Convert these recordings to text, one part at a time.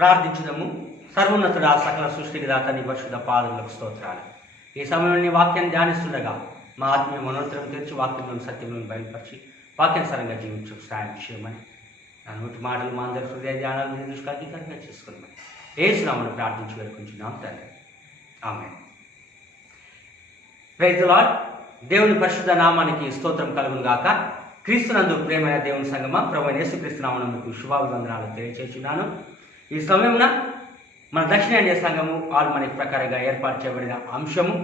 ప్రార్థించుదము. సర్వోన్నతుడా, సకల సృష్టికి దాత నీ పరిశుద్ధ పాదములకు స్తోత్రాలు. ఈ సమయంలో నీ వాక్యాన్ని ధ్యానిస్తుండగా మా ఆత్మీయ మనోత్తరం తెరిచి వాక్యంలోని సత్యంలోని బయలుపరిచి వాక్యానుసారంగా జీవించు సాయం చేయమని నా నోటి మాటలు మా అందరి హృదయ ధ్యానాలు నీ దృష్టికి అంగీకారంగా చేసుకోమని ఏసునామమున ప్రార్థించి వేడుకుంటున్నాం తండ్రి. ఆమేన్. Praise the Lord. దేవుని పరిశుద్ధ నామానికి స్తోత్రం కలుగును గాక. క్రీస్తునందు ప్రేమైన దేవుని సంగమా, ప్రభువైన యేసుక్రీస్తు నామమున మీకు శుభాభివందనాలు తెలియజేస్తున్నాను. ఈ సమయమున మన దక్షిణ ఇండియా సంఘము ఆల్మనిక్ ప్రకారంగా ఏర్పాటు చేయబడిన అంశము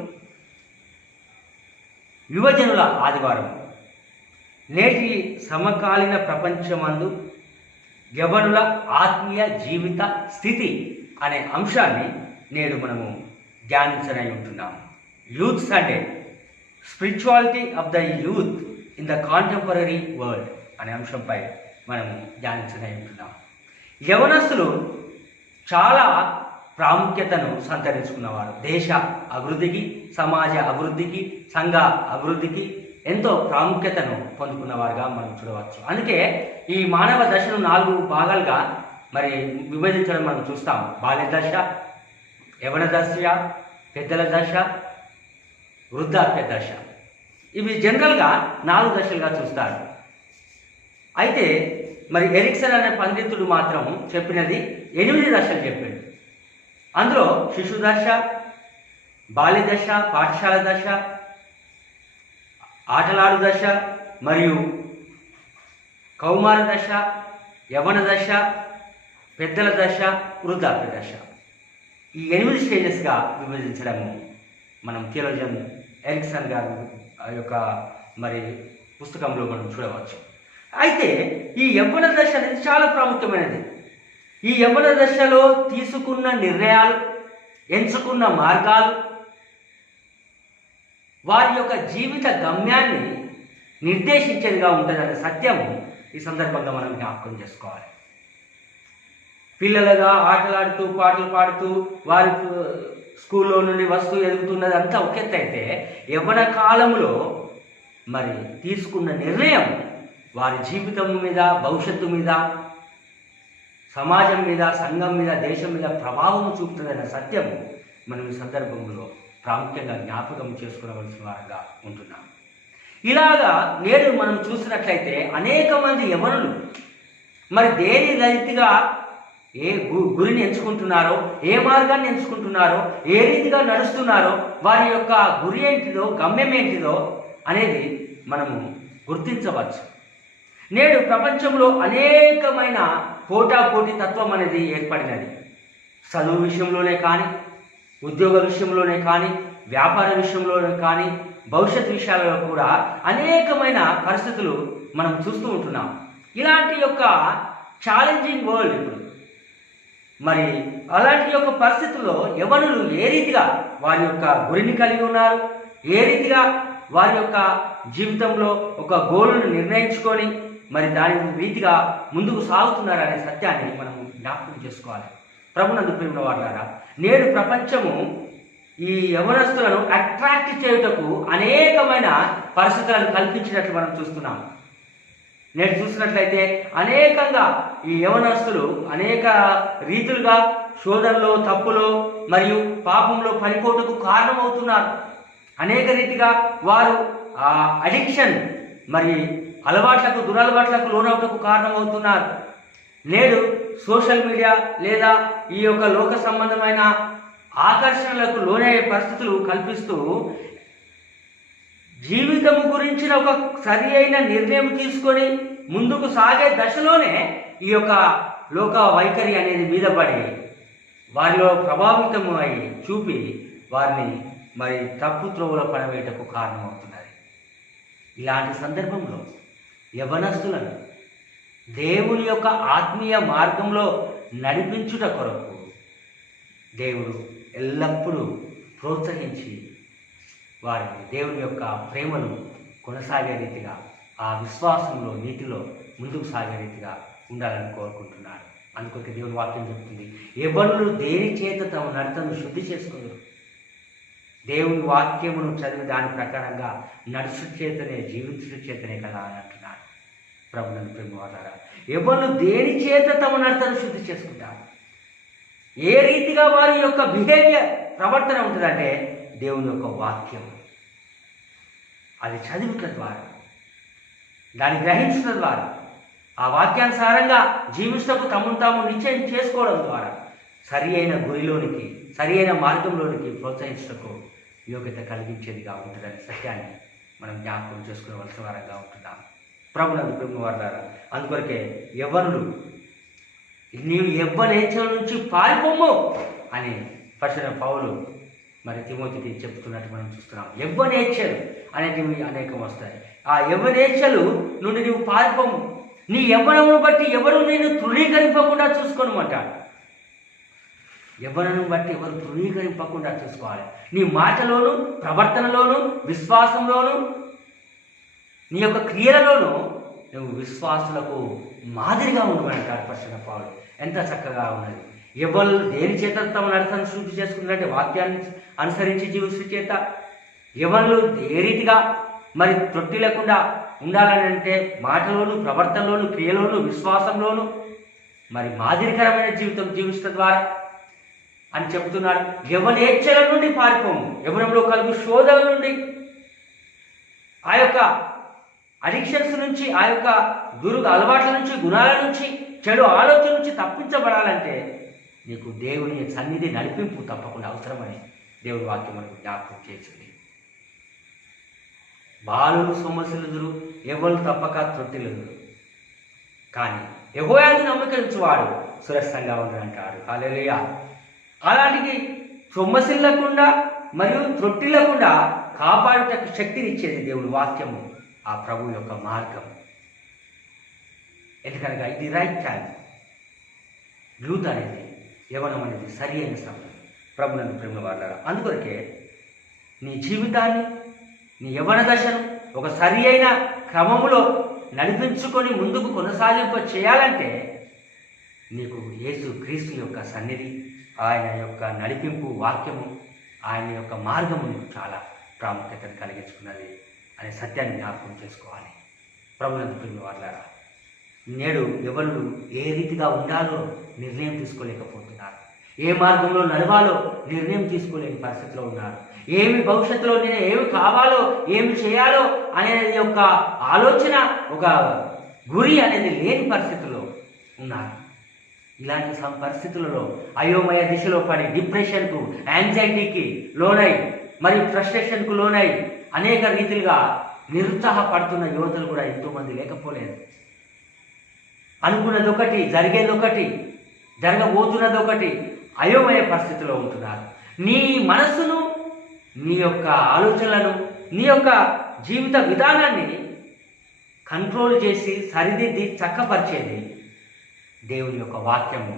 యువజనుల ఆదివారం. నేటి సమకాలీన ప్రపంచమందు యవ్వనుల ఆత్మీయ జీవిత స్థితి అనే అంశాన్ని నేడు మనము ధ్యానించనై ఉంటున్నాము. Youth Sunday, spirituality of the youth in the contemporary world అనే అంశంపై మనము ధ్యానించనై ఉంటున్నాము. యవనస్తులు చాలా ప్రాముఖ్యతను సంతరించుకున్నవారు. దేశ అభివృద్ధికి, సమాజ అభివృద్ధికి, సంఘ అభివృద్ధికి ఎంతో ప్రాముఖ్యతను పొందుకున్నవారుగా మనం చూడవచ్చు. అందుకే ఈ మానవ దశను 4 భాగాలుగా మరి విభజించడం మనం చూస్తాం. బాల్య దశ, యవన దశ, పెద్దల దశ, వృద్ధాప్య దశ. ఇవి జనరల్గా 4 దశలుగా చూస్తారు. అయితే మరి ఎరిక్సన్ అనే పండితుడు మాత్రం చెప్పినది 8 దశలు చెప్పాడు. అందులో శిశు దశ, బాల్య దశ, పాఠశాల దశ, ఆటలాడు దశ మరియు కౌమార దశ, యవన దశ, పెద్దల దశ, వృద్ధాప్య దశ. ఈ 8 స్టేజెస్గా విభజించడము మనం థియోలాజియన్ ఎరిక్సన్ గారు యొక్క మరి పుస్తకంలో మనం చూడవచ్చు. అయితే ఈ యవ్వన దశ అనేది చాలా ప్రాముఖ్యమైనది. ఈ యవ్వన దశలో తీసుకున్న నిర్ణయాలు, ఎంచుకున్న మార్గాలు వారి యొక్క జీవిత గమ్యాన్ని నిర్దేశించేదిగా ఉంటుందనే సత్యము ఈ సందర్భంగా మనం జ్ఞాపకం చేసుకోవాలి. పిల్లలుగా ఆటలాడుతూ పాటలు పాడుతూ వారి స్కూల్లో నుండి వస్తూ ఎదుగుతున్నది అంతా ఒక ఎత్తు అయితే, యవ్వన కాలంలో మరి తీసుకున్న నిర్ణయం వారి జీవితం మీద, భవిష్యత్తు మీద, సమాజం మీద, సంఘం మీద, దేశం మీద ప్రభావం చూపుతుందన్న సత్యము మనం ఈ సందర్భంలో ప్రాముఖ్యంగా జ్ఞాపకం చేసుకునవలసిన వారంగా ఉంటున్నాం. ఇలాగా నేడు మనం చూసినట్లయితే అనేక మంది యవనులు మరి దేని రీతిగా ఏ గురిని ఎంచుకుంటున్నారో, ఏ మార్గాన్ని ఎంచుకుంటున్నారో, ఏ రీతిగా నడుస్తున్నారో, వారి యొక్క గురి ఏంటిదో, గమ్యం ఏంటిదో అనేది మనము గుర్తించవచ్చు. నేడు ప్రపంచంలో అనేకమైన పోటాపోటీ తత్వం అనేది ఏర్పడినది. చదువు విషయంలోనే కానీ, ఉద్యోగ విషయంలోనే కానీ, వ్యాపార విషయంలోనే కానీ, భవిష్యత్ విషయాలలో కూడా అనేకమైన పరిస్థితులు మనం చూస్తూ ఉంటున్నాం. ఇలాంటి యొక్క ఛాలెంజింగ్ వరల్డ్ ఇప్పుడు మరి అలాంటి యొక్క పరిస్థితుల్లో యవనులు ఏ రీతిగా వారి యొక్క గురిని కలిగి ఉన్నారు, ఏ రీతిగా వారి యొక్క జీవితంలో ఒక గోల్ను నిర్ణయించుకొని మరి దాని రీతిగా ముందుకు సాగుతున్నారు అనే సత్యాన్ని మనం జ్ఞాపకం చేసుకోవాలి. ప్రభునందు ప్రేమ వారులారా, నేడు ప్రపంచము ఈ యవనస్తులను అట్రాక్ట్ చేయుటకు అనేకమైన పరిస్థితులను కల్పించినట్లు మనం చూస్తున్నాం. నేడు చూసినట్లయితే అనేకంగా ఈ యవనస్తులు అనేక రీతులుగా శోధనలో, తప్పులో మరియు పాపంలో పడిపోటుకు కారణమవుతున్నారు. అనేక రీతిగా వారు అడిక్షన్ మరి అలవాట్లకు, దురలవాట్లకు లోనవుటకు కారణమవుతున్నారు. నేడు సోషల్ మీడియా లేదా ఈ యొక్క లోక సంబంధమైన ఆకర్షణలకు లోనయ్యే పరిస్థితులు కల్పిస్తూ జీవితము గురించిన ఒక సరి అయిన నిర్ణయం తీసుకొని ముందుకు సాగే దశలోనే ఈ యొక్క లోక వైఖరి అనేది మీద పడి వారిలో ప్రభావితము అయి చూపి వారిని మరి తప్పు త్రోవలో పడవేయటకు కారణమవుతున్నది. ఇలాంటి సందర్భంలో యవనస్తులను దేవుని యొక్క ఆత్మీయ మార్గంలో నడిపించుట కొరకు దేవుడు ఎల్లప్పుడూ ప్రోత్సహించి వారిని దేవుని యొక్క ప్రేమను కొనసాగే రీతిగా, ఆ విశ్వాసంలో, నీతిలో ముందుకు సాగే రీతిగా ఉండాలని కోరుకుంటున్నాడు. అందుకొక దేవుని వాక్యం చెప్తుంది, యవ్వనులు దేని చేత తమ నడతను శుద్ధి చేసుకుందరు. దేవుని వాక్యమును చదివి దాని ప్రకారంగా నడుచు చేతనే, జీవించు చేతనే కదా అని అంటున్నాడు. ప్రభువుని ప్రేమ వారారా, యవ్వనులు దేని చేత తమ నడతను శుద్ధి చేసుకుంటారు. ఏ రీతిగా వారి యొక్క బిహేవియర్ ప్రవర్తన ఉంటుందంటే దేవుని యొక్క వాక్యం అది చదువుట ద్వారా, దాన్ని గ్రహించడం ద్వారా, ఆ వాక్యానుసారంగా జీవిస్తకు తమను తాము నిశ్చయం చేసుకోవడం ద్వారా సరి అయిన గురిలోనికి, సరి అయిన మార్గంలోనికి ప్రోత్సహించటకు యోగ్యత కలిగించేదిగా ఉంటుందని సత్యాన్ని మనం జ్ఞాపకం చేసుకునే వారంగా ఉంటున్నాం. ప్రభునందు వారులారా, అందుకొరకే యవ్వనులు నీవు యవ్వనేచ్ఛల నుంచి పారిపోము అని పరిశుద్ధ పౌలు మరి తిమోతికి చెప్తున్నట్టు మనం చూస్తున్నాం. యవ్వనేచ్ఛలు అనేటివి అనేకం వస్తాయి. ఆ యవ్వనేచ్ఛలు నుండి నీవు పారిపోము. నీ యవ్వనమును బట్టి ఎవరు నేను తృణీకరింపకుండా చూసుకోనమంటాడు. యవ్వనను బట్టి ఎవరు తృణీకరింపకుండా చూసుకోవాలి. నీ మాటలోను, ప్రవర్తనలోను, విశ్వాసంలోను, నీ యొక్క క్రియలలోనూ నువ్వు విశ్వాసులకు మాదిరిగా ఉండమంటారు పరిశుద్ధ పౌలు. ఎంత చక్కగా ఉన్నది. ఎవరు దేని చేత తమ నడతను శుద్ధి చేసుకున్నట్టే వాక్యాన్ని అనుసరించి జీవిస్తూ చేత ఎవరు ఏ రీతిగా మరి తొట్టి లేకుండా ఉండాలని అంటే మాటలోను, ప్రవర్తనలోను, క్రియలోను, విశ్వాసంలోను మరి మాదిరికరమైన జీవితం జీవించడం ద్వారా అని చెబుతున్నాడు. యవ్వనేచ్ఛల నుండి పారిపోము. యవ్వనంలో కలుగు శోధల నుండి, ఆ యొక్క అడిక్షన్స్ నుంచి, ఆ యొక్క అలవాట్ల నుంచి, గుణాల నుంచి, చెడు ఆలోచన నుంచి తప్పించబడాలంటే నీకు దేవుని సన్నిధి నడిపింపు తప్పకుండా అవసరమని దేవుడి వాక్యం మనకు జ్ఞాపకం చేసింది. బాలులు సొమ్మసిలుదురు, ఎవరు తప్పక త్రొట్టిలుదురు, కానీ యెహోవాను నమ్మకించువాడు సురక్షంగా ఉంటాడు. హల్లెలూయా. అలాంటి సొమ్మసిల్లకుండా మరియు త్రొట్టిల్లకుండా కాపాడుటకు శక్తినిచ్చేది దేవుడి వాక్యము, ఆ ప్రభు యొక్క మార్గం. ఎందుకనగా ఇది రైట్ టైం. యూత్ అనేది, యవ్వనం అనేది సరి అయిన సమయం. ప్రభునందు ప్రేమ వారులారా, అందుకొరకే నీ జీవితాన్ని, నీ యవ్వన దశను ఒక సరి అయిన క్రమములో నడిపించుకొని ముందుకు కొనసాగింప చేయాలంటే నీకు యేసు క్రీస్తు యొక్క సన్నిధి, ఆయన యొక్క నడిపింపు వాక్యము, ఆయన యొక్క మార్గము నీకు చాలా ప్రాముఖ్యతను కలిగించుకున్నది అనే సత్యాన్ని జ్ఞాపకం చేసుకోవాలి. ప్రభునందు ప్రేమ వారులారా, నేడు ఎవరు ఏ రీతిగా ఉండాలో నిర్ణయం తీసుకోలేకపోతున్నారు. ఏ మార్గంలో నడవాలో నిర్ణయం తీసుకోలేని పరిస్థితిలో ఉన్నారు. ఏమి భవిష్యత్తులో నేను ఏమి కావాలో, ఏమి చేయాలో అనేది యొక్క ఆలోచన, ఒక గురి అనేది లేని పరిస్థితుల్లో ఉన్నారు. ఇలాంటి పరిస్థితులలో అయోమయ దిశలో పడి డిప్రెషన్కు, యాంగ్జైటీకి లోనై, మరియు ఫ్రస్ట్రేషన్కు లోనై అనేక రీతిలుగా నిరుత్సాహపడుతున్న యువతలు కూడా ఎంతోమంది లేకపోలేదు. అనుకున్నది ఒకటి, జరిగేది ఒకటి, జరగబోతున్నది ఒకటి, అయోమయ పరిస్థితిలో ఉంటున్నారు. నీ మనస్సును, నీ యొక్క ఆలోచనలను, నీ యొక్క జీవిత విధానాన్ని కంట్రోల్ చేసి సరిదిద్ది చక్కపరిచేది దేవుని యొక్క వాక్యము,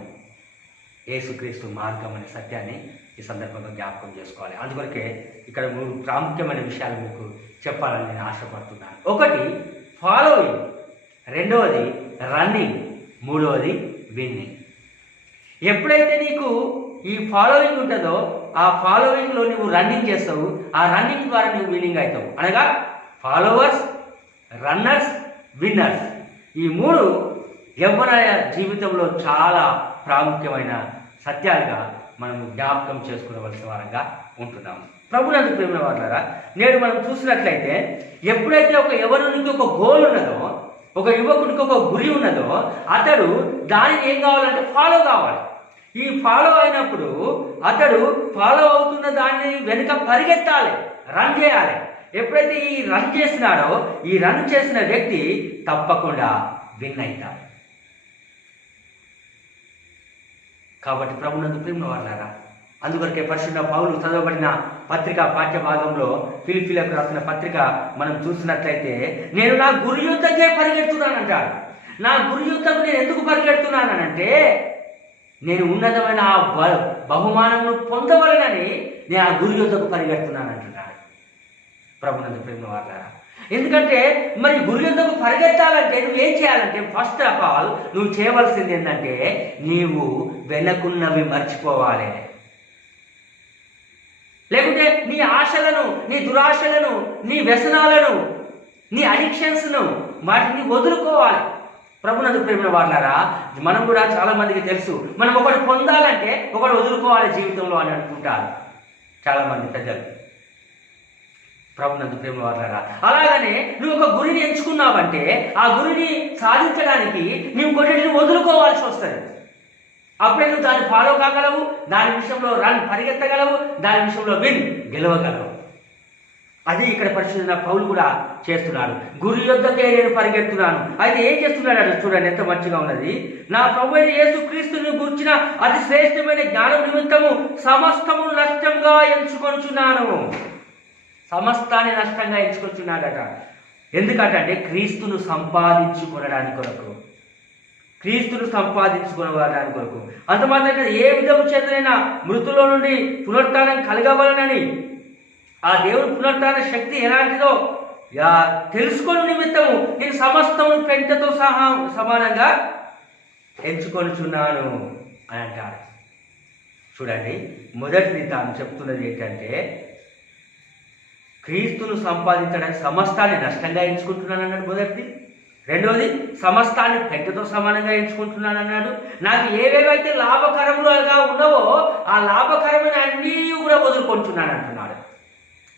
యేసుక్రీస్తు మార్గం అనే సత్యాన్ని ఈ సందర్భంగా జ్ఞాపకం చేసుకోవాలి. అందుకొరకే ఇక్కడ 3 ప్రాముఖ్యమైన విషయాలు మీకు చెప్పాలని నేను ఆశపడుతున్నాను. ఒకటి ఫాలోయింగ్, రెండవది రన్నింగ్, మూడవది విన్నింగ్. ఎప్పుడైతే నీకు ఈ ఫాలోయింగ్ ఉంటుందో ఆ ఫాలోయింగ్లో నువ్వు రన్నింగ్ చేస్తావు, ఆ రన్నింగ్ ద్వారా నువ్వు విన్నింగ్ అవుతావు. అనగా ఫాలోవర్స్, రన్నర్స్, విన్నర్స్, ఈ 3 యవ్వన జీవితంలో చాలా ప్రాముఖ్యమైన సత్యాలుగా మనము జ్ఞాపకం చేసుకునవలసిన వారంగా ఉంటున్నాము. ప్రభునందు ప్రేమ వారులారా, నేడు మనం చూసినట్లయితే ఎప్పుడైతే ఒక యవ్వనునికి ఒక గోల్ ఉన్నదో, ఒక యువకుడికి ఒక గురి ఉన్నదో, అతడు దానిని ఏం కావాలంటే ఫాలో కావాలి. ఈ ఫాలో అయినప్పుడు అతడు ఫాలో అవుతున్న దాన్ని వెనుక పరిగెత్తాలి, రన్ చేయాలి. ఎప్పుడైతే ఈ రన్ చేసినాడో, ఈ రన్ చేసిన వ్యక్తి తప్పకుండా విన్ అవుతాడు. కాబట్టి ప్రభునందు ప్రేమ వారులారా, అందుకొరకే పరిశుద్ధ పౌలు చదవబడిన పత్రిక పాఠ్య భాగంలో ఫిలిప్పీలకు రాసిన పత్రిక మనం చూసినట్లయితే నేను నా గురి యుద్ధకే పరిగెడుతున్నానంటాడు. నా గురి యుద్ధకు నేను ఎందుకు పరిగెడుతున్నానంటే నేను ఉన్నతమైన ఆ బహుమానమును పొందవలనని నేను ఆ గురి యుద్ధకు పరిగెడుతున్నానంటున్నాడు. ప్రభునందు ప్రేమ వారులారా, ఎందుకంటే మరి గురి యుద్ధకు పరిగెత్తాలంటే నువ్వు ఏం చేయాలంటే ఫస్ట్ ఆఫ్ ఆల్ నువ్వు చేయవలసింది ఏంటంటే నీవు వెనకున్నవి మర్చిపోవాలి. లేకుంటే నీ ఆశలను, నీ దురాశలను, నీ వ్యసనాలను, నీ అడిక్షన్స్ను వాటిని వదులుకోవాలి. ప్రభునందు ప్రేమ వారులారా, మనం కూడా చాలా మందికి తెలుసు, మనం ఒకటి పొందాలంటే ఒకటి వదులుకోవాలి జీవితంలో అని అనుకుంటారు చాలామంది పెద్దలు. ప్రభునందు ప్రేమ వారలారా, అలాగనే నువ్వు ఒక గురిని ఎంచుకున్నావంటే ఆ గురిని సాధించడానికి నువ్వు కొన్నిటిని వదులుకోవాల్సి వస్తుంది. అప్పుడే నువ్వు దాన్ని ఫాలో కాగలవు, దాని విషయంలో పరిగెత్తగలవు, దాని విషయంలో గెలవగలవు. అది ఇక్కడ పరిశుద్ధ పౌలు కూడా చేస్తున్నాడు. గురి యొద్దకే నేను పరిగెత్తున్నాను. అయితే ఏం చేస్తున్నాడు చూడండి, ఎంత మంచిగా ఉన్నది. నా ప్రభువైన యేసు క్రీస్తుని గురించిన అతి శ్రేష్టమైన జ్ఞానం నిమిత్తము సమస్తము నష్టంగా ఎంచుకొనుచున్నాను. సమస్తాన్ని నష్టంగా ఎంచుకొచ్చున్నాడట. ఎందుకంటే క్రీస్తును సంపాదించుకొనడానికి కొరకు, క్రీస్తును సంపాదించుకునేవాడానికి కొరకు. అంత మాత్రం ఏ విధము చేతనైనా మృతుల నుండి పునరుత్థానం కలగవలనని, ఆ దేవుని పునరుత్థాన శక్తి ఎలాంటిదో తెలుసుకొని నిమిత్తము నేను సమస్తము పెంటతో సమానంగా ఎంచుకొనుచున్నాను అని అంటారు. చూడండి, మొదటిది తాను చెప్తున్నది ఏంటంటే క్రీస్తును సంపాదించడానికి సమస్తాన్ని నష్టంగా ఎంచుకుంటున్నాను అన్నాడు మొదటిది. రెండవది సమస్తాన్ని పెద్దతో సమానంగా ఎంచుకుంటున్నాను అన్నాడు. నాకు ఏవేవైతే లాభకరములుగా ఉన్నావో ఆ లాభకరమైన అన్నీ కూడా వదులుకుంటున్నాను అంటున్నాడు.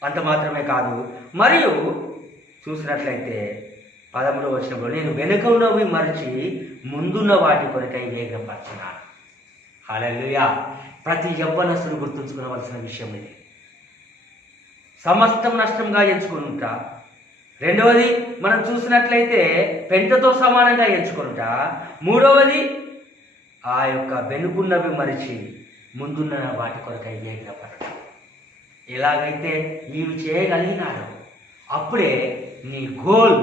అంత మాత్రమే కాదు, మరియు చూసినట్లయితే 13వ వచనంలో నేను వెనుక ఉన్నవి మరిచి ముందున్న వాటి కొరకై వేగపరచున్నాను. హల్లెలూయా. ప్రతి యవ్వనస్తుడు గుర్తుంచుకోవలసిన విషయం ఇది. సమస్తం నష్టంగా ఎంచుకుంటా. రెండవది మనం చూసినట్లయితే పెంటతో సమానంగా ఎంచుకుంటా. మూడవది ఆ యొక్క వెనుకున్నవి మరిచి ముందున్న వాటి కొరకై వేగపరచు. ఎలాగైతే నీవు చేయగలిగినాడో అప్పుడే నీ గోల్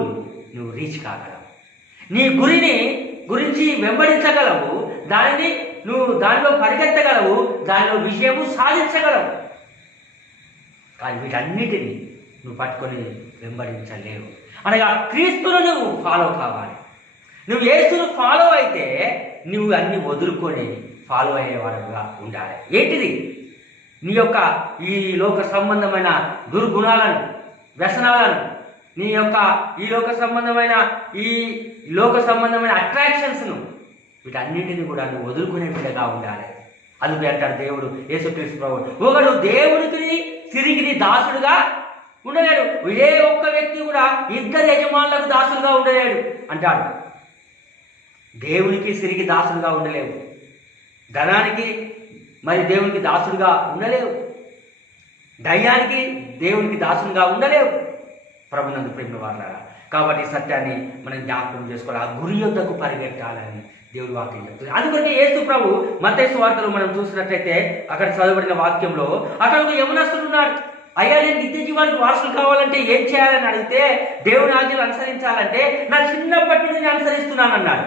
నువ్వు రీచ్ కాగలవు, నీ గురించి వెంబడించగలవు, నువ్వు దానిలో పరిగెత్తగలవు, దానిలో విజయము సాధించగలవు. కానీ వీటన్నిటినీ నువ్వు పట్టుకొని వెంబడించలేవు. అనగా క్రీస్తును నువ్వు ఫాలో కావాలి. నువ్వు యేసును ఫాలో అయితే నువ్వు అన్ని వదులుకొని ఫాలో అయ్యేవాడుగా ఉండాలి. ఏంటిది? నీ యొక్క ఈ లోక సంబంధమైన దుర్గుణాలను, వ్యసనాలను, నీ యొక్క ఈ లోక సంబంధమైన అట్రాక్షన్స్ను, వీటన్నింటినీ కూడా నువ్వు వదులుకునే బిడ్డగా ఉండాలి. అందుకే అంటాడు దేవుడు, యేసుక్రీస్తు ప్రభువు, ఒకడు దేవుడికి తిరిగి దాసుడుగా ఉండలేడు. ఏ ఒక్క వ్యక్తి కూడా ఇద్దరు యజమానులకు దాసులుగా ఉండలేడు అంటాడు. దేవునికి తిరిగి దాసుడుగా ఉండలేవు, ధనానికి మరి దేవునికి దాసుడుగా ఉండలేవు, దయ్యానికి దేవునికి దాసుడుగా ఉండలేవు. ప్రభునందు ప్రేమ వారలారా, కాబట్టి సత్యాన్ని మనం జ్ఞాపకం చేసుకోవాలి. ఆ గురి యొద్దకు పరిగెట్టాలని దేవుడి వాక్యం చెప్తుంది. అందుకంటే యేసు ప్రభు మత్తయి సువార్తలో మనం చూసినట్లయితే అక్కడ చదవబడిన వాక్యంలో అక్కడ ఒక యవనస్తుడు ఉన్నాడు. అయ్యా, నేను నిత్య జీవానికి వారసులు కావాలంటే ఏం చేయాలని అడిగితే, దేవుని ఆజ్ఞలు అనుసరించాలంటే నా చిన్నప్పటి నుంచి అనుసరిస్తున్నాను అన్నాడు.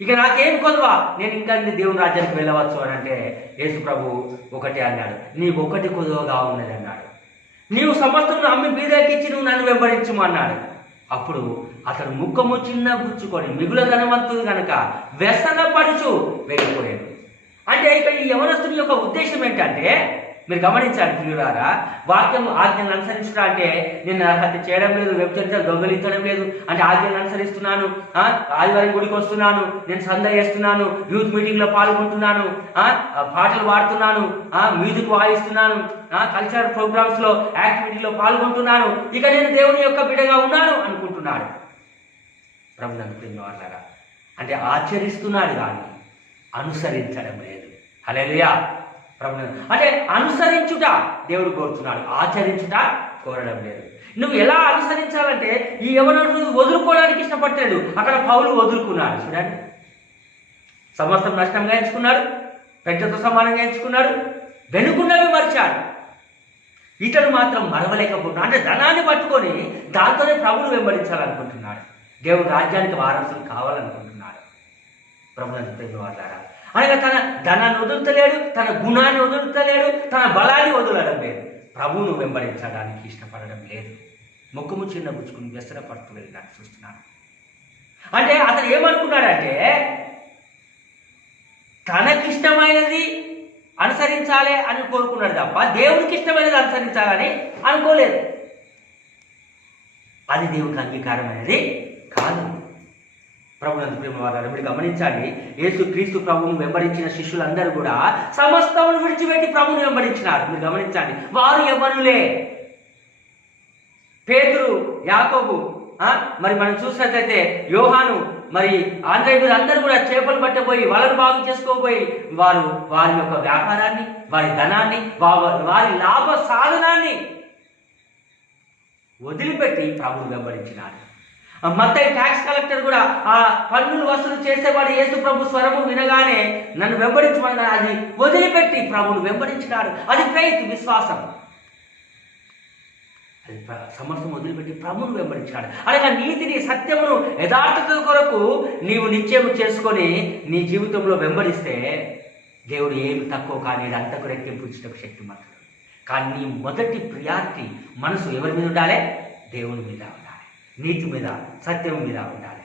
ఇక నాకేం కొదవా, నేను ఇంకా దేవుని రాజ్యానికి వెళ్ళవచ్చు అని అంటే యేసు ప్రభు ఒకటే అన్నాడు, నీవు ఒకటి కొదవగా ఉన్నది అన్నాడు. నీవు సమస్తం అమ్మి బీదకిచ్చి నువ్వు నన్ను వెంబడించుము అన్నాడు. అప్పుడు అతడు ముఖము చిన్న గుచ్చుకొని మిగుల ధనవంతుడు కనుక వ్యసనపడుచు వెళ్ళిపోయాడు. అంటే ఇక్కడ ఈ యవనస్తుని యొక్క ఉద్దేశం ఏంటంటే, మీరు గమనించాలి ప్రియులారా, వాక్యం ఆజ్ఞను అనుసరించడం అంటే నేను హత్య చేయడం లేదు, వ్యభిచారం దొంగలించడం లేదు అంటే ఆజ్ఞను అనుసరిస్తున్నాను, ఆదివారం గుడికి వస్తున్నాను, నేను సంద చేస్తున్నాను, యూత్ మీటింగ్లో పాల్గొంటున్నాను, పాటలు పాడుతున్నాను, మ్యూజిక్ వాయిస్తున్నాను, కల్చరల్ ప్రోగ్రామ్స్లో యాక్టివిటీలో పాల్గొంటున్నాను, ఇక నేను దేవుని యొక్క బిడ్డగా ఉన్నాను అనుకుంటున్నాడు. ప్రభునందు ప్రియవారులారా, అంటే ఆచరిస్తున్నాడు కానీ అనుసరించడం లేదు. హల్లెలూయా. అంటే అనుసరించుట దేవుడు కోరుతున్నాడు, ఆచరించుట కోరడం లేదు. నువ్వు ఎలా అనుసరించాలంటే ఈ యవనుడు వదులుకోవడానికి ఇష్టపడతాడు. అక్కడ పౌలు వదులుకున్నాడు. చూడండి, సమస్తం నష్టంగా ఎంచుకున్నాడు, పెద్దతో సమానంగా ఎంచుకున్నాడు, వెనుకున్నవి మరిచాడు. ఇతడు మాత్రం మరవలేకపోతున్నాడు. అంటే ధనాన్ని పట్టుకొని దాంతోనే ప్రభువును వెంబడించాలనుకుంటున్నాడు, దేవుడు రాజ్యానికి వారసులు కావాలనుకుంటున్నాడు. ప్రభువును ప్రేమించేవారులారా, అనగా తన ధనాన్ని వదులుతలేడు, తన గుణాన్ని వదులుతలేడు, తన బలాన్ని వదలడం లేదు, ప్రభువును వెంబడించడానికి ఇష్టపడడం లేదు. ముఖము చిన్న గుచ్చుకుని వ్యసనపడుతూ వెళ్ళినట్టు చూస్తున్నాను. అంటే అతను ఏమనుకున్నాడంటే తనకిష్టమైనది అనుసరించాలి అని కోరుకున్నాడు తప్ప దేవునికి ఇష్టమైనది అనుసరించాలని అనుకోలేదు. అది దేవునికి అంగీకారమైనది కాదు. ప్రభునందు ప్రేమ వారు మీరు గమనించండి, యేసు క్రీస్తు ప్రభువును వెంబడించిన శిష్యులందరూ కూడా సమస్తమును విడిచిపెట్టి ప్రభువును వెంబడించినారు. మీరు గమనించండి, వారు యవ్వనులే. పేతురు, యాకోబు, మరి మనం చూసినట్లయితే యోహాను, మరి ఆంధ్రయ్య మీరు అందరూ కూడా చేపలు పట్టబోయి వలలు బాగు చేసుకోబోయి వారి యొక్క వ్యాపారాన్ని, వారి ధనాన్ని, వారి లాభ సాధనాన్ని వదిలిపెట్టి ప్రభువును వెంబడించినారు. మత్తయి ట్యాక్స్ కలెక్టర్ కూడా ఆ పన్నులు వసూలు చేసేవాడు యేసు ప్రభు స్వరము వినగానే నన్ను వెంబడించమని అది వదిలిపెట్టి ప్రభువును వెంబడించినాడు. అది ఫెయిత్, విశ్వాసం. అది సమస్తం వదిలిపెట్టి ప్రభువును వెంబడించాడు. అనగా నీతిని, సత్యమును, యథార్థత కొరకు నీవు నిశ్చయం చేసుకొని నీ జీవితంలో వెంబడిస్తే దేవుడు ఏమి తక్కువ కానీ అంతకు రెట్టింపుచ్చిన శక్తిమంతుడు. కానీ నీ మొదటి ప్రియారిటీ మనసు ఎవరి మీద ఉండాలి? దేవుని మీద ఉండాలి, నీతి మీద, సత్యం మీద ఉండాలి.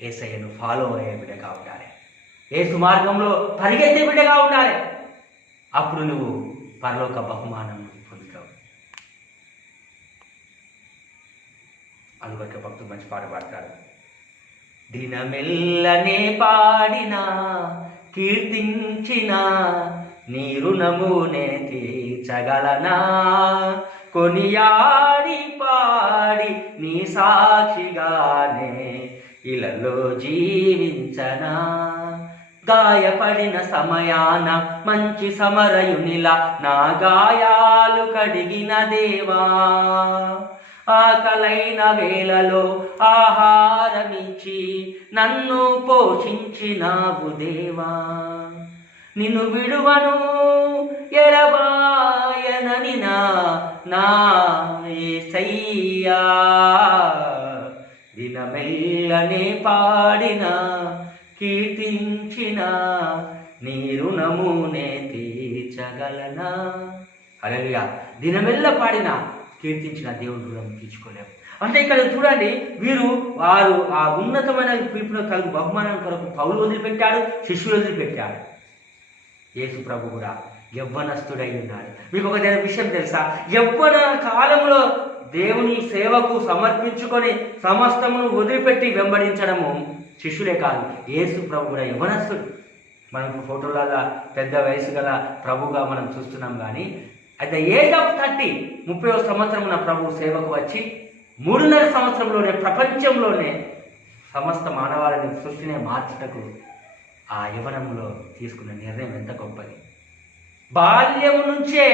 యేసయ్యను ఫాలో అయ్యే బిడ్డగా ఉండాలి, యేసు మార్గంలో పరిగెత్తే బిడ్డగా ఉండాలి. అప్పుడు నువ్వు పరలోక బహుమానం పొందుతావు. అందుకొరకు భక్తులు మంచి పాట పాడతారు. దినమెల్లనే పాడినా కీర్తించిన నీ రుణమునే తీర్చగలనా, కొనియాడి పాడి నీ సాక్షిగానే ఇలలో జీవించనా. గాయపడిన సమయాన మంచి సమరయునిలా నా గాయాలు కడిగిన దేవా, ఆకలైన వేళలో ఆహారమిచ్చి నన్ను పోషించినావు దేవా. నిన్ను విడువను ఎడబాయనని నా యేసయ్యా, దినమెల్లనే పాడిన కీర్తించిన నీ రుణమునే తీర్చగలనా. హల్లెలూయా. దినమెల్ల పాడిన కీర్తించిన దేవుని రుణం తీర్చుకోలేము. అంటే ఇక్కడ చూడండి, వారు ఆ ఉన్నతమైన పిలుపును కలుగు బహుమానం కొరకు పౌలు వదిలిపెట్టాడు, శిష్యులు వదిలిపెట్టాడు. యేసు ప్రభు కూడా యవ్వనస్తుడై ఉన్నాడు. మీకు ఒక విషయం తెలుసా? యవ్వన కాలంలో దేవుని సేవకు సమర్పించుకొని సమస్తమును వదిలిపెట్టి వెంబడించడము శిష్యులే కాదు, యేసు ప్రభు కూడా యవ్వనస్తుడు. మనకు ఫోటోలాగా పెద్ద వయసు గల ప్రభుగా మనం చూస్తున్నాం. కానీ అట్ ద ఏజ్ ఆఫ్ 30, 30వ సంవత్సరమున ప్రభు సేవకు వచ్చి 3.5 సంవత్సరంలోనే ప్రపంచంలోనే సమస్త మానవాళిని, సృష్టినే మార్చుటకు ఆ యవ్వనంలో తీసుకున్న నిర్ణయం ఎంత గొప్పది. బాల్యము నుంచే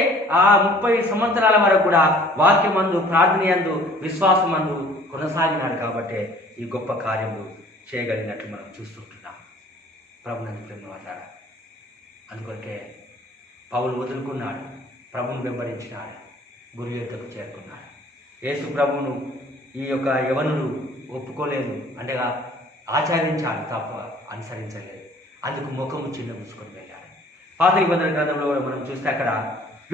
ఆ 30 సంవత్సరాల వరకు కూడా వాక్యమందు, ప్రార్థనయందు, విశ్వాసమందు కొనసాగినాడు. కాబట్టి ఈ గొప్ప కార్యములు చేయగలిగినట్లు మనం చూస్తుంటున్నాం. ప్రభువుని ప్రేమవారా, అందుకొరకే పౌలు వదులుకున్నాడు, ప్రభువును వెంబడించినాడు, గురి యొద్దకు చేరుకున్నాడు. యేసు ప్రభువును ఈ యొక్క యవనులు ఒప్పుకోలేదు, అంటే ఆచరించాలి తప్ప అనుసరించలేదు. అందుకు ముఖము చిన్నపుచ్చుకొని వెళ్ళాడు. పాత నిబంధన గ్రంథంలో మనం చూస్తే అక్కడ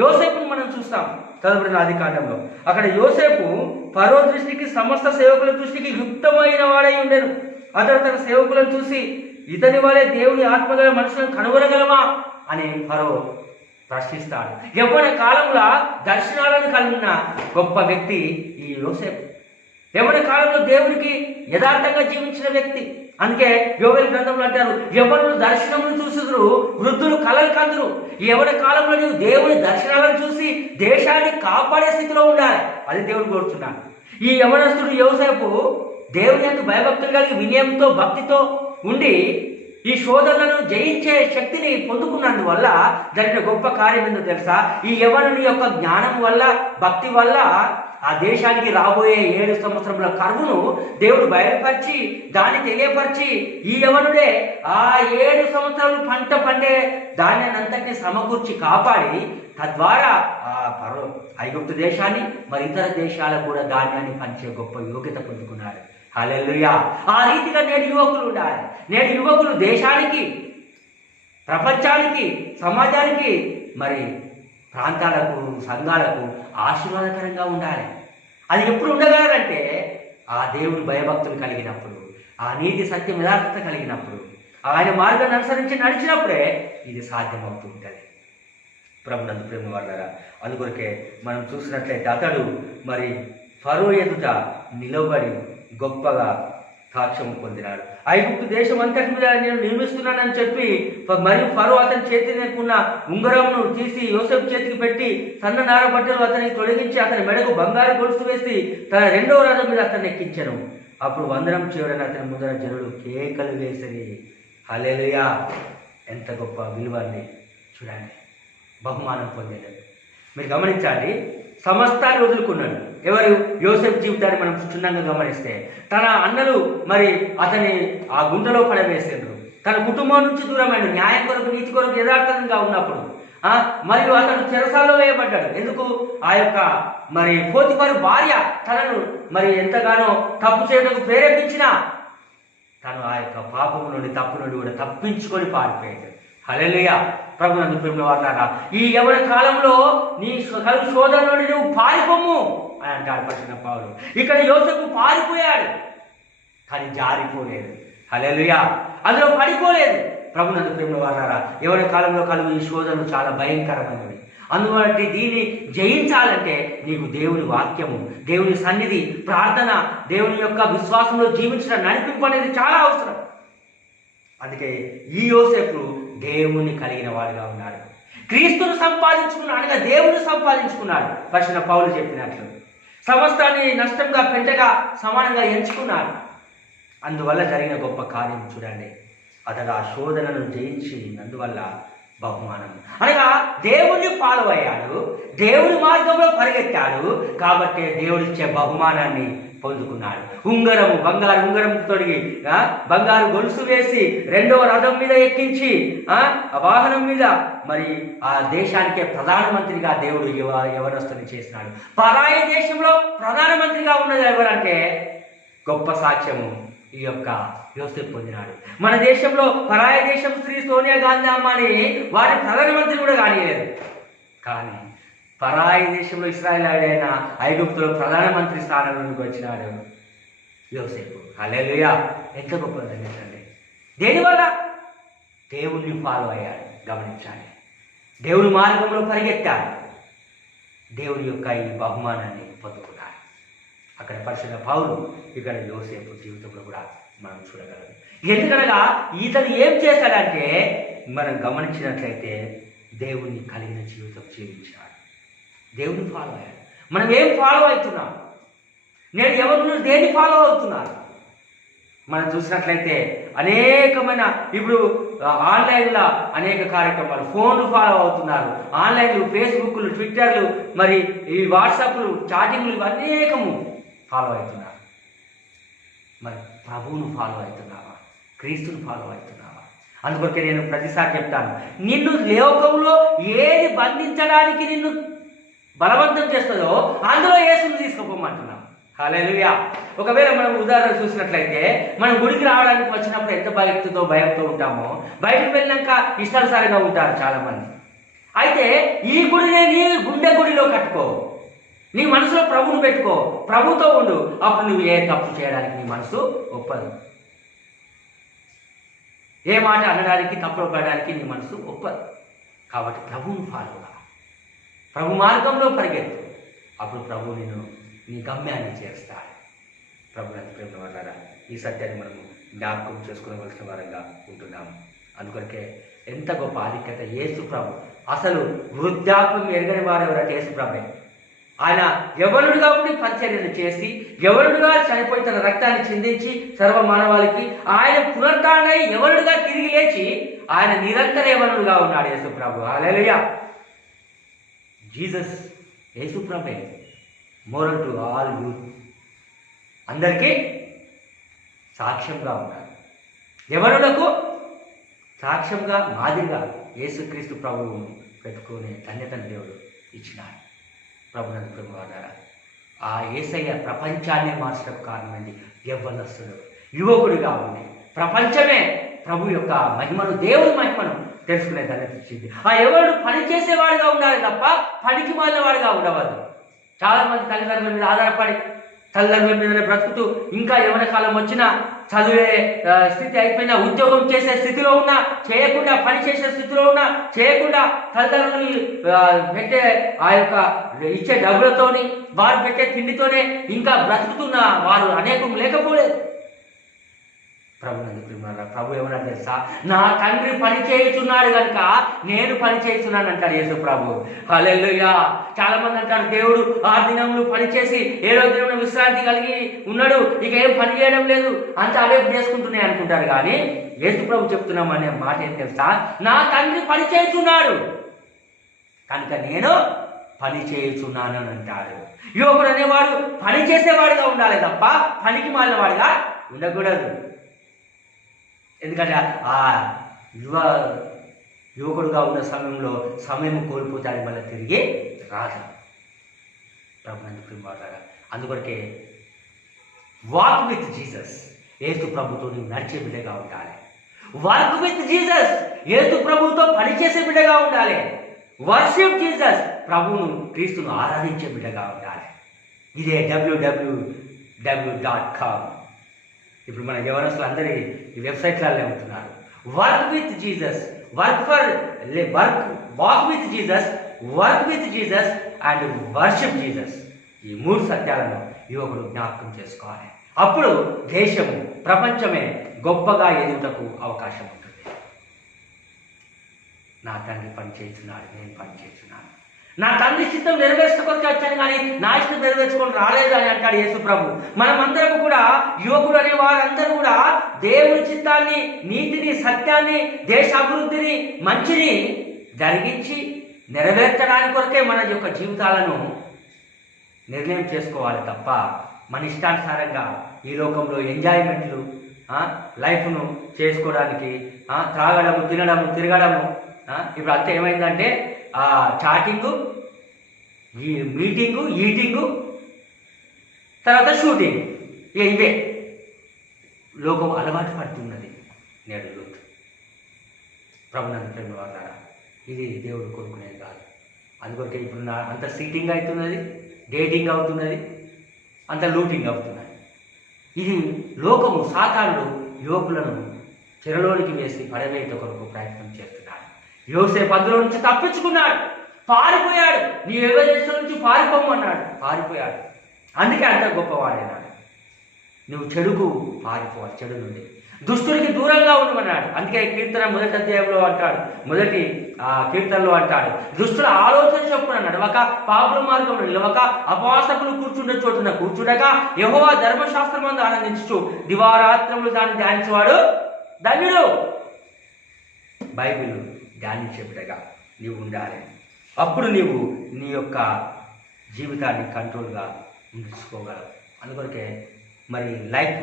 యోసేపును మనం చూస్తాం. తదుపరి ఆది కాండంలో అక్కడ యోసేపు ఫరో దృష్టికి, సమస్త సేవకుల దృష్టికి యుక్తమైన వాడై ఉండెను. అతడు తన సేవకులను చూసి, ఇతని వలె దేవుని ఆత్మగల మనుషులను కనుగొనగలమా అని ఫరో ప్రశ్నిస్తాడు. యవ్వన కాలంలో దర్శనాలను కలిగిన గొప్ప వ్యక్తి ఈ యోసేపు. యవ్వన కాలంలో దేవునికి యథార్థంగా జీవించిన వ్యక్తి. అందుకే యోవేలు గ్రంథంలో అంటారు, యవ్వనులు దర్శనమును చూసుదురు, వృద్ధులు కలలు కందురు. ఈ యవ్వన కాలంలో నీవు దేవుని దర్శనాలను చూసి దేశాన్ని కాపాడే స్థితిలో ఉండాలి. అది దేవుడు కోరుతున్నాడు. ఈ యవ్వనస్తుడు యోసేపు దేవుని యందు భయభక్తులు కలిగి వినయంతో, భక్తితో ఉండి ఈ శోధనలను జయించే శక్తిని పొందుకున్నందువల్ల జరిగిన గొప్ప కార్యం ఏందో తెలుసా? ఈ యవ్వనుని యొక్క జ్ఞానం వల్ల, భక్తి వల్ల ఆ దేశానికి రాబోయే 7 సంవత్సరముల కరువును దేవుడు బయలుపరిచి, దాన్ని తెలియపరిచి, ఈ యవ్వనుడే ఆ 7 సంవత్సరాలు పంట పండే ధాన్యాన్ని అంతటిని సమకూర్చి కాపాడి, తద్వారా ఆ ఐగుప్తు దేశాన్ని, మరి ఇతర దేశాలకు కూడా ధాన్యాన్ని పంచే గొప్ప యోగ్యత పొందుకున్నాడు. హల్లెలూయా. ఆ రీతిగా నేటి యువకులు ఉండాలి. నేటి యువకులు దేశానికి, ప్రపంచానికి, సమాజానికి, మరి ప్రాంతాలకు, సంఘాలకు ఆశీర్వాదకరంగా ఉండాలి. అది ఎప్పుడు ఉండగలరంటే ఆ దేవుడు భయభక్తులు కలిగినప్పుడు, ఆ నీతి సత్యం యథార్థత కలిగినప్పుడు, ఆయన మార్గాన్ని అనుసరించి నడిచినప్పుడే ఇది సాధ్యమవుతూ ఉంటుంది. ప్రభునందు ప్రేమ వాళ్ళరా, అందుకొరకే మనం చూసినట్లయితే అతడు మరి ఫరో ఎదుట నిలబడి గొప్పగా సాక్ష్యం పొందినాడు. ఐగుప్తు దేశం అంతటి మీద నేను నియమిస్తున్నానని చెప్పి మరియు ఫరో అతని చేతికున్న ఉంగరంను తీసి యోసేపు చేతికి పెట్టి సన్న నార బట్టలు అతనికి తొలగించి అతని మెడకు బంగారు గొలుసు వేసి తన రెండవ రథం మీద అతన్ని ఎక్కించాను. అప్పుడు వందనం చేయడని అతని ముందర జనులు కేకలు వేసరి. హల్లెలూయా! ఎంత గొప్ప విలువని చూడండి. బహుమానం పొందాడు. మీరు గమనించండి, సమస్తాన్ని వదులుకున్నాడు. ఎవరు? యోసేపు జీవితాన్ని మనం క్షుణ్ణంగా గమనిస్తే తన అన్నలు మరి అతని ఆ గుంటలో పడవేసారు. తన కుటుంబం నుంచి దూరమైన న్యాయం కొరకు నీతి కొరకు యథార్థంగా ఉన్నప్పుడు మరియు అతను చెరసాల్లో వేయబడ్డాడు. ఎందుకు? ఆ యొక్క మరి పోతిఫరు భార్య తనను మరి ఎంతగానో తప్పు చేయడానికి ప్రేరేపించినా తను ఆ యొక్క పాపము నుండి తప్పు నుండి కూడా తప్పించుకొని పారిపోయాడు. హల్లెలూయా! ప్రభునందు ప్రియమైన వారలారా, ఈ యవ్వన కాలంలో నీ శోధన నుండి నువ్వు పారిపోము అని అంటాడు పరిశుద్ధ పౌలు. ఇక్కడ యోసేపు పారిపోయాడు కానీ జారిపోలేదు. హల్లెలూయా! అందులో పడిపోలేదు. ప్రభునందు ప్రియమైన వారలారా, యవ్వన కాలంలో కలుగు ఈ శోధనలు చాలా భయంకరమైనవి. అందువల్ల దీన్ని జయించాలంటే నీకు దేవుని వాక్యము, దేవుని సన్నిధి, ప్రార్థన, దేవుని యొక్క విశ్వాసంలో జీవించడం, నడిపింపు అనేది చాలా అవసరం. అందుకే ఈ యోసేపు దేవుని కలిగిన వాడుగా ఉన్నాడు. క్రీస్తును సంపాదించుకున్నాడు, అనగా దేవుని సంపాదించుకున్నాడు. పరిశుద్ధ పౌలు చెప్పినట్లు సమస్తాన్ని నష్టంగా పెంటగా సమానంగా ఎంచుకున్నాడు. అందువల్ల జరిగిన గొప్ప కార్యం చూడండి. అతడు ఆ శోధనను జయించినందువల్ల బహుమానం, అనగా దేవుణ్ణి ఫాలో అయ్యాడు, దేవుని మార్గంలో పరిగెత్తాడు కాబట్టి దేవుడిచ్చే బహుమానాన్ని పొందుకున్నాడు. బంగారు ఉంగరం తొడిగి బంగారు గొలుసు వేసి రెండవ రథం మీద ఎక్కించి ఆ వాహనం మీద మరి ఆ దేశానికే ప్రధానమంత్రిగా దేవుడు యవనస్తుని చేసినాడు. పరాయి దేశంలో ప్రధానమంత్రిగా ఉన్నది ఎవరంటే గొప్ప సాక్ష్యము ఈ యొక్క యోసేపు పొందినాడు. మన దేశంలో పరాయి దేశం శ్రీ సోనియా గాంధీ అమ్మని వారి ప్రధానమంత్రి కూడా కానియలేదు. కానీ పరాయి దేశంలో ఇశ్రాయేలీయుడైన ఐగుప్తులో ప్రధానమంత్రి స్థానంలోకి వచ్చినాడు యోసేపు. హల్లెలూయా! ఎంత గొప్పదండి. దేనివల్ల? దేవుణ్ణి ఫాలో అయ్యాడు. గమనించాలి, దేవుని మార్గంలో పరిగెత్తాడు, దేవుని యొక్క ఈ బహుమానాన్ని పొందుకున్నాడు. అక్కడ పరిశుద్ధ పౌలు, ఇక్కడ యోసేపు జీవితంలో కూడా మనం చూడగలం. ఎందుకనగా ఇతను ఏం చేశాడంటే మనం గమనించినట్లయితే దేవుణ్ణి కలిగిన జీవితం జీవించాడు, దేవుని ఫాలో అయ్యాడు. మనం ఏం ఫాలో అవుతున్నాం? నేను ఎవరు దేన్ని ఫాలో అవుతున్నారు? మనం చూసినట్లయితే అనేకమైన ఇప్పుడు ఆన్లైన్లో అనేక కార్యక్రమాలు, ఫోన్లు ఫాలో అవుతున్నారు, ఆన్లైన్లు, ఫేస్బుక్లు, ట్విట్టర్లు, మరి ఈ వాట్సాప్లు, చాటింగ్లు అనేకము ఫాలో అవుతున్నారు. మరి ప్రభువును ఫాలో అవుతున్నావా? క్రీస్తుని ఫాలో అవుతున్నావా? అందుకొరకే నేను ప్రతిసారి చెప్తాను, నిన్ను లోకంలో ఏది బంధించడానికి నిన్ను బలవంతం చేస్తుందో అందులో యేసును తీసుకుపోమంటున్నాం. హల్లెలూయా! ఒకవేళ మనం ఉదాహరణ చూసినట్లయితే మనం గుడికి రావడానికి వచ్చినప్పుడు ఎంత భయంతో ఉంటామో బయటకు వెళ్ళినాక ఇష్టానుసారంగా ఉంటారు చాలామంది. అయితే ఈ గుడిని నీ గుండె గుడిలో కట్టుకో, నీ మనసులో ప్రభువును పెట్టుకో, ప్రభుతో ఉండు. అప్పుడు నువ్వు ఏ తప్పు చేయడానికి నీ మనసు ఒప్పదు. ఏ మాట అనడానికి, తప్పులు పడడానికి నీ మనసు ఒప్పదు. కాబట్టి ప్రభువును ఫాలో కా, ప్రభు మార్గంలో పరిగెత్తు. అప్పుడు ప్రభు నిన్ను నీ గమ్యాన్ని చేస్తాడు. ప్రభు ప్రేమ వల్ల ఈ సత్యాన్ని మనము జ్ఞాపకం చేసుకోవలసిన వారంగా ఉంటున్నాము. అందుకొరకే ఎంత గొప్ప ఆధిక్యత యేసు ప్రభు. అసలు వృద్ధాప్యం ఎరగని వారు ఎవరంటే యేసు ప్రభే. ఆయన యవ్వనుడిగా ఉండి పరిచర్యలు చేసి, యవ్వనుడిగా చనిపోయి తన రక్తాన్ని చిందించి సర్వ మానవాళికి ఆయన పునరుద్ధరణై యవ్వనుడిగా తిరిగి లేచి ఆయన నిరంతర యవ్వనుడిగా ఉన్నాడు యేసు ప్రభు. హల్లెలూయా! జీసస్, యేసు ప్రభే మోరల్ టు ఆల్ యూత్, అందరికీ సాక్ష్యంగా ఉన్నారు. యవ్వనులకు సాక్ష్యంగా, మాదిరిగా యేసుక్రీస్తు ప్రభువును పెట్టుకునే ధన్యతను దేవుడు ఇచ్చినాడు. ప్రభునందు ప్రభు ద్వారా ఆ యేసయ్య ప్రపంచాన్ని మార్చడం కారణమైంది. యవ్వనస్తుడు యువకుడిగా ఉండి ప్రపంచమే ప్రభు యొక్క మహిమను, దేవుని మహిమను తెలుసుకునే ధన్యత ఇచ్చింది. ఆ యవ్వనుడు పని చేసేవాడుగా ఉండాలి తప్ప పనికి మాలినవాడుగా ఉండవద్దు. చాలామంది తల్లిదండ్రుల మీద ఆధారపడి తల్లిదండ్రుల మీదనే బ్రతుకుతూ ఇంకా యవ్వన కాలం వచ్చినా, చదివే స్థితి అయిపోయినా, ఉద్యోగం చేసే స్థితిలో ఉన్నా చేయకుండా, పని చేసే స్థితిలో ఉన్నా చేయకుండా, తల్లిదండ్రులు పెట్టే ఆ యొక్క ఇచ్చే డబ్బులతోని, వారు పెట్టే తిండితోనే ఇంకా బ్రతుకుతున్న వారు అనేకం లేకపోలేదు. ప్రభు ఏమన్నా తెలుసా? నా తండ్రి పని చేయుచున్నాడు కనుక నేను పని చేస్తున్నాను అంటాడు యేసు ప్రభు. హల్లెలూయా. చాలా మంది అంటారు దేవుడు 6 దినములు పని చేసి 7వ దినమున విశ్రాంతి కలిగి ఉన్నాడు, ఇక ఏం పని చేయడం లేదు, అంత అవే చేసుకుంటున్నాయి అనుకుంటారు. కానీ యేసు ప్రభు చెప్తున్నాం అనే మాట ఏం తెలుసా? నా తండ్రి పని చేయుచున్నాడు కనుక నేను పని చేయుచున్నాను అని అంటాడు. యువకుడు అనేవాడు పని చేసేవాడిగా ఉండాలి తప్ప పనికి మాలినవాడిగా ఉండకూడదు. ఎందుకంటే ఆ యువకుడుగా ఉన్న సమయంలో సమయం కోల్పోతాడు, మళ్ళీ తిరిగి రాదు. అందుకొరకే వాక్ విత్ జీసస్, యేసు ప్రభుతో నీవు నడిచే బిడ్డగా ఉండాలి. వర్క్ విత్ జీసస్, యేసు ప్రభుతో పనిచేసే బిడ్డగా ఉండాలి. వర్షిప్ జీసస్, ప్రభువును క్రీస్తును ఆరాధించే బిడ్డగా ఉండాలి. ఇదే www.com. ఇప్పుడు మన యవనస్తులు అందరి ఈ వెబ్సైట్లలో ఉంటున్నారు. Work with Jesus, walk with Jesus, work with Jesus and worship Jesus. ఈ 3 సత్యాలను యువకుడు జ్ఞాపకం చేసుకోవాలి. అప్పుడు దేశము, ప్రపంచమే గొప్పగా ఎదుగుటకు అవకాశం ఉంటుంది. నా తండ్రి పని చేస్తున్నాడు, నేను పని చేస్తున్నాను. నా తండ్రి చిత్తం నెరవేర్చుకొని వచ్చాను కానీ నా ఇష్టం నెరవేర్చుకొని రాలేదు అని అంటాడు యేసు ప్రభు. మనమందరం కూడా, యువకుడు అనే వారందరూ కూడా దేవుని చిత్తాన్ని, నీతిని, సత్యాన్ని, దేశ అభివృద్ధిని, మంచిని జరిగించి నెరవేర్చడానికి కొరకే మన యొక్క జీవితాలను నిర్ణయం చేసుకోవాలి తప్ప మన ఇష్టానుసారంగా ఈ లోకంలో ఎంజాయ్మెంట్లు, లైఫ్ను చేసుకోవడానికి త్రాగడము, తినడము, తిరగడము. ఇప్పుడు అంతా ఏమైందంటే చాటింగు, ఈ మీటింగు, ఈటింగు, తర్వాత షూటింగ్, ఇవే లోకం అలవాటు పడుతున్నది నేడు యూత్. ప్రభునందు ప్రేమ వాళ్ళ ఇది దేవుడు కోరుకునేది కాదు. అందుకొరకే ఇప్పుడు అంత సీటింగ్ అవుతున్నది, డేటింగ్ అవుతున్నది, అంత లూటింగ్ అవుతున్నది. ఇది లోకము, సాతానుడు యువకులను చెరలోనికి వేసి పడవేత కొరకు ప్రయత్నం చేస్తున్నాడు. యోసేపు అందులో నుంచి తప్పించుకున్నాడు, పారిపోయాడు. నీ దేశం నుంచి పారిపోమన్నాడు, పారిపోయాడు. అందుకే అంత గొప్పవాడైనాడు. నువ్వు చెడుకు పారిపోవాలి, చెడు నుండి దుష్టుడికి దూరంగా ఉండమన్నాడు. అందుకే కీర్తన 1వ అధ్యాయంలో అంటాడు, మొదటి కీర్తనలో అంటాడు, దుష్టుల ఆలోచన చొప్పున నడవక, పాపుల మార్గంలో నిలవక, అపవాసకులు కూర్చుండే చోటున కూర్చుండగా, యెహోవా ధర్మశాస్త్రమందు ఆనందించుచు దివారాత్రములు దాన్ని ధ్యానించేవాడు ధన్యుడు. బైబిల్ ధ్యానించే బిడ్డగా నీవు ఉండాలి. అప్పుడు నీవు నీ యొక్క జీవితాన్ని కంట్రోల్గా ఉంచుకోగలవు. అందుకొరకే మరి లైఫ్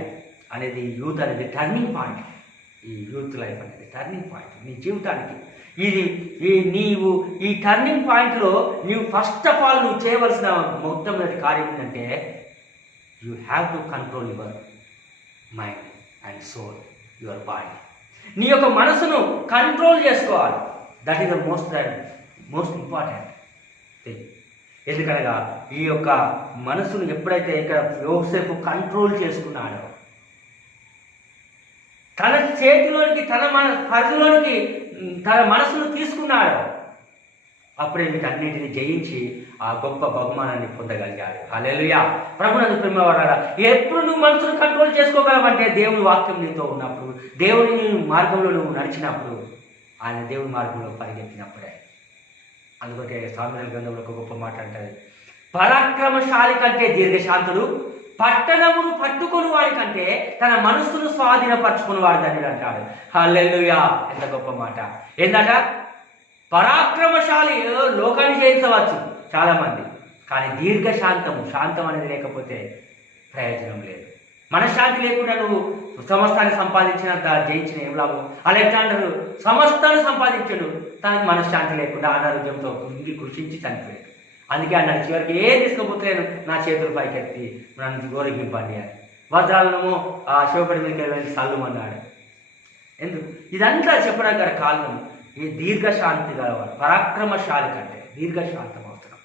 అనేది, యూత్ అనేది టర్నింగ్ పాయింట్. ఈ యూత్ లైఫ్ అనేది టర్నింగ్ పాయింట్ నీ జీవితానికి. నీవు ఈ టర్నింగ్ పాయింట్లో నీవు ఫస్ట్ ఆఫ్ ఆల్ నువ్వు చేయవలసిన మొట్టమొదటి కార్యం ఏంటంటే, you have to control your mind and soul, your body. నీ యొక్క మనసును కంట్రోల్ చేసుకోవాలి. That is the most important thing. ఎందుకనగా ఈ యొక్క మనసును ఎప్పుడైతే ఇక్కడ యోసేపు కంట్రోల్ చేసుకున్నాడో, తన చేతిలోనికి, తన పరిధిలోనికి తన మనసును తీసుకున్నాడో, అప్పుడే వీటన్నిటిని జయించి ఆ గొప్ప బహుమానాన్ని పొందగలిగాడు. హల్లెలూయా. ప్రభునందు ప్రేమవారా, ఎప్పుడు నువ్వు మనసును కంట్రోల్ చేసుకోగలవంటే దేవుని వాక్యం నీతో ఉన్నప్పుడు, దేవుని మార్గంలో నువ్వు నడిచినప్పుడు, ఆయన దేవుని మార్గంలో పరిగెత్తినప్పుడే. అందుకే సామెతల గ్రంథంలో ఒక గొప్ప మాట అంటారు, పరాక్రమశాలి కంటే దీర్ఘశాంతుడు, పట్టణమును పట్టుకుని వాడి కంటే తన మనస్సును స్వాధీనపరచుకుని వాడు ధన్యుడు అంటాడు. హల్లెలూయా. ఎంత గొప్ప మాట. ఏంటంట? పరాక్రమశాలి లోకాన్ని జయించవచ్చు చాలామంది, కానీ శాంతం అనేది లేకపోతే ప్రయోజనం లేదు. మనశ్శాంతి లేకుండా నువ్వు సమస్తాన్ని సంపాదించినంత జయించిన ఏం లాభం? అలెగ్జాండర్ సమస్తాన్ని సంపాదించాడు, తనకు మనశ్శాంతి లేకుండా అనారోగ్యంతో కృషించి చనిపోయాడు. అందుకే అన్నాడు, చివరికి ఏం తీసుకోపోతలేను, నా చేతులు పైకెత్తి నన్ను గోరగింపండి అని. వజ్రాలను ఆ శివపడి మీదకి వెళ్ళి చల్లుమన్నాడు. ఎందుకు ఇదంతా చెప్పడానికి గల కారణం, ఈ దీర్ఘశాంతి గలవాడు పరాక్రమశాలి కంటే దీర్ఘశాంతం అవసరం.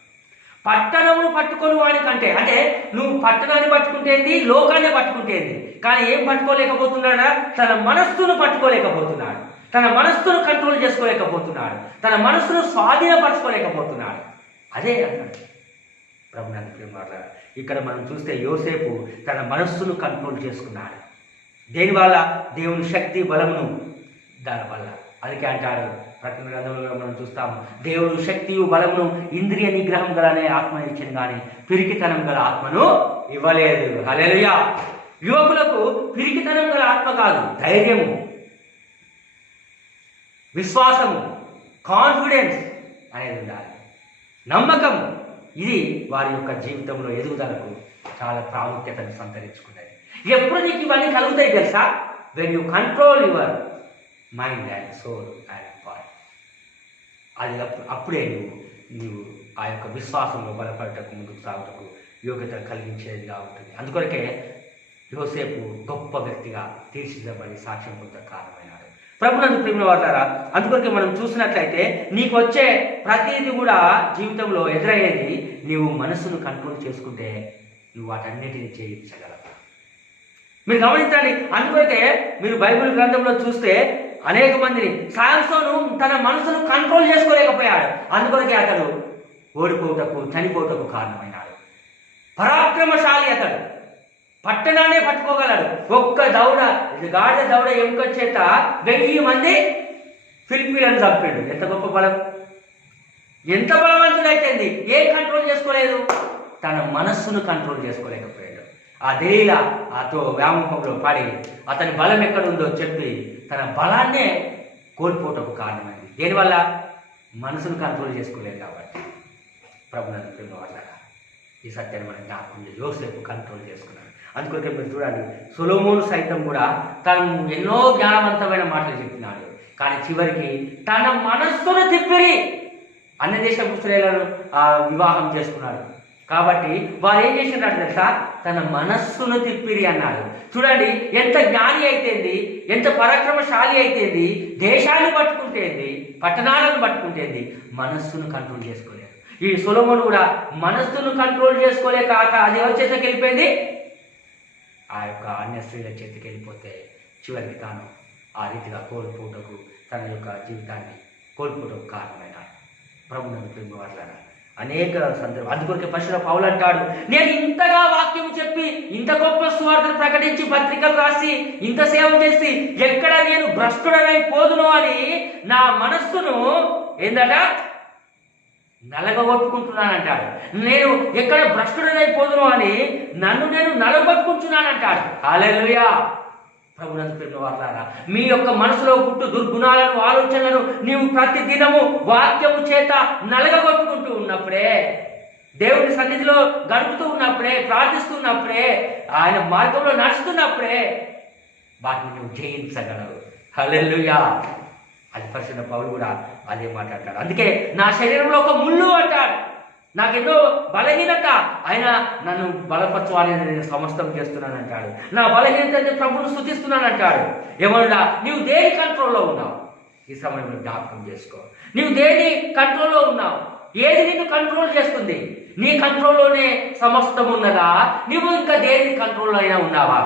పట్టణమును పట్టుకొని వాడి కంటే, అంటే నువ్వు పట్టణాన్ని పట్టుకుంటేంది, లోకాన్ని పట్టుకుంటేంది, కానీ ఏం పట్టుకోలేకపోతున్నాడా? తన మనస్సును పట్టుకోలేకపోతున్నాడు, తన మనస్సును కంట్రోల్ చేసుకోలేకపోతున్నాడు, తన మనస్సును స్వాధీనపరచుకోలేకపోతున్నాడు. అదే అన్నాడు ప్రభునందు ప్రేమవారా. ఇక్కడ మనం చూస్తే యోసేపు తన మనస్సును కంట్రోల్ చేసుకున్నాడు. దేనివల్ల? దేవుని శక్తి బలమును దానివల్ల. అందుకే అంటాడు ప్రకటన గ్రంథంలో మనం చూస్తాము, దేవుడు శక్తియు బలమును ఇంద్రియ నిగ్రహం గలనే ఆత్మ ఇచ్చింది కానీ పిరికితనం గల ఆత్మను ఇవ్వలేదు. హల్లెలూయా. యువకులకు పిరికితనం గల ఆత్మ కాదు, ధైర్యము, విశ్వాసము, కాన్ఫిడెన్స్ అనేది ఉండాలి, నమ్మకం. ఇది వారి యొక్క జీవితంలో ఎదుగుదలకు చాలా ప్రాముఖ్యతను సంతరించుకున్నది. ఎప్పుడు నీకు ఇవన్నీ కలుగుతాయి తెలుసా? When you control your mind and soul and body. అది అప్పుడే నీవు ఆ యొక్క విశ్వాసంలో బలపడటకు, ముందుకు సాగుటకు యోగ్యత కలిగించేదిగా ఉంటుంది. అందుకొరకే యోసేపు గొప్ప వ్యక్తిగా తీర్చిదిద్దబడి సాక్ష్యం పొంద కారణమైనాడు. ప్రభునందు ప్రియమైన వారలారా, అందుకొరకే మనం చూసినట్లయితే నీకు వచ్చే ప్రతిదీ కూడా జీవితంలో ఎదురయ్యేది నీవు మనస్సును కంట్రోల్ చేసుకుంటే నువ్వు వాటన్నిటిని చేయించగలవు. మీరు గమనించండి. అందుకొరకే మీరు బైబిల్ గ్రంథంలో చూస్తే అనేక మందిని సాంసోను తన మనసును కంట్రోల్ చేసుకోలేకపోయాడు. అందుకొరకే అతడు ఓడిపోటకు, చనిపోటకు కారణమైనాడు. పరాక్రమశాలి అతడు, పట్టణాన్ని పట్టుకోగలడు. ఒక్క దౌడ, గాడిద దౌడ ఎముక చేత 1000 మంది ఫిలిప్పీలను చంపాడు. ఎంత గొప్ప బలం, ఎంత బలవంతుడైతేంది. ఏం కంట్రోల్ చేసుకోలేదు? తన మనస్సును కంట్రోల్ చేసుకోలేకపోయాడు. ఆ దెలీలా అతో వ్యామోహంలో పడి అతని బలం ఎక్కడుందో చెప్పి తన బలాన్నే కోల్పోటకు కారణమైంది. దేనివల్ల? మనసును కంట్రోల్ చేసుకోలేదు కాబట్టి. ప్రభునందు ప్రియమైన వారలారా, ఈ సత్యాన్ని మనం జ్ఞాపకం చేసి యోసేపు కంట్రోల్ చేసుకున్నాడు. అందుకొరకే మీరు చూడండి, సొలొమోను సైతం కూడా తను ఎన్నో జ్ఞానవంతమైన మాటలు చెప్పినాడు. కానీ చివరికి తన మనస్సును తిప్పిరి అన్ని దేశపు స్త్రీలను వివాహం చేసుకున్నాడు. కాబట్టి వారు ఏం చేసినట్టు తెలుసా? తన మనస్సును తిప్పిరి అన్నాడు. చూడండి, ఎంత జ్ఞాని అయితేంది, ఎంత పరాక్రమశాలి అయితేంది, దేశాన్ని పట్టుకుంటేంది, పట్టణాలను పట్టుకుంటేంది, మనస్సును కంట్రోల్ చేసుకోలేదు. ఈ సొలొమోను కూడా మనస్సును కంట్రోల్ చేసుకోలేక అది ఎవరి చేతికి వెళ్ళిపోయింది? ఆ యొక్క అన్య స్త్రీల చేతికి వెళ్ళిపోతే చివరికి తాను ఆ రీతిగా కోల్పోటకు, తన యొక్క జీవితాన్ని కోల్పోటకు కారణమైనాడు. ప్రభువును ప్రియమైన వారలారా, అనేక సందర్భాలు. అందుకొరకే పరిశుద్ధ పౌలు అంటాడు, నేను ఇంతగా వాక్యం చెప్పి, ఇంత గొప్ప సువార్తను ప్రకటించి, పత్రికలు రాసి, ఇంత సేవ చేసి ఎక్కడ నేను భ్రష్టుడనై పోదును అని నా మనస్సును ఏందట నలగొట్టుకుంటున్నానంటాడు. నేను ఎక్కడ భ్రష్టుడనైపోదును అని నన్ను నేను నలగొట్టుకుంటున్నానంటాడు. హల్లెలూయా. ప్రభునందు ప్రియమైన వారలారా, మీ యొక్క మనసులో పుట్టు దుర్గుణాలను, ఆలోచనలను నీవు ప్రతి దినము వాక్యము చేత నలగొట్టుకుంటూ ఉన్నప్పుడే, దేవుని సన్నిధిలో గడుపుతూ ఉన్నప్పుడే, ప్రార్థిస్తున్నప్పుడే, ఆయన మార్గంలో నడుస్తున్నప్పుడే వాటిని నువ్వు జయించగలవు. హల్లెలూయా. అది పరిశుద్ధ పౌలు కూడా అదే మాట్లాడతాడు. అందుకే నా శరీరంలో ఒక ముళ్ళు అంటాడు, నాకెన్నో బలహీనత, ఆయన నన్ను బలపరచాలని నేను సమస్తం చేస్తున్నాను అంటాడు. నా బలహీనత ప్రభువును స్తుతిస్తున్నాను అంటాడు. ఏమన్నా నీవు దేని కంట్రోల్లో ఉన్నావు? ఈ సమయంలో జ్ఞాపకం చేసుకో. నీవు దేని కంట్రోల్లో ఉన్నావు? ఏది నిన్ను కంట్రోల్ చేస్తుంది? నీ కంట్రోల్లోనే సమస్తం ఉన్నదా? నువ్వు ఇంకా దేని కంట్రోల్లో అయినా ఉన్నావా?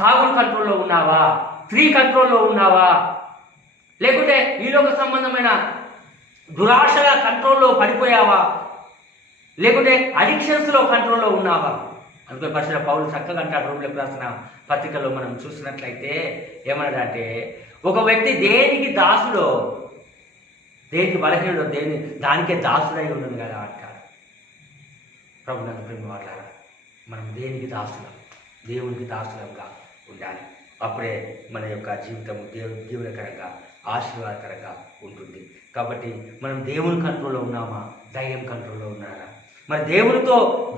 తాగుడు కంట్రోల్లో ఉన్నావా? స్త్రీ కంట్రోల్లో ఉన్నావా? లేకుంటే ఈలోక సంబంధమైన దురాశల కంట్రోల్లో పడిపోయావా? లేకుంటే అడిక్షన్స్లో కంట్రోల్లో ఉన్నావా? అందుకే పరిశుద్ధ పౌలు చక్కగా అంటాడు రోమిలకు రాసిన పత్రికలో మనం చూసినట్లయితే ఏమన్నాడంటే, ఒక వ్యక్తి దేనికి దాసుడో, దేనికి బలహీనుడో దానికే దాసుడై ఉండదు కదా అంటాడు. ప్రభువునందు ప్రియమైన వారలారా, మనం దేనికి దాసులం? దేవునికి దాసులంగా ఉండాలి. అప్పుడే మన యొక్క జీవితం దీవెనకరంగా, ఆశీర్వాదకరంగా ఉంటుంది. కాబట్టి మనం దేవుని కంట్రోల్లో ఉన్నామా? దైవం కంట్రోల్లో ఉన్నారా? మరి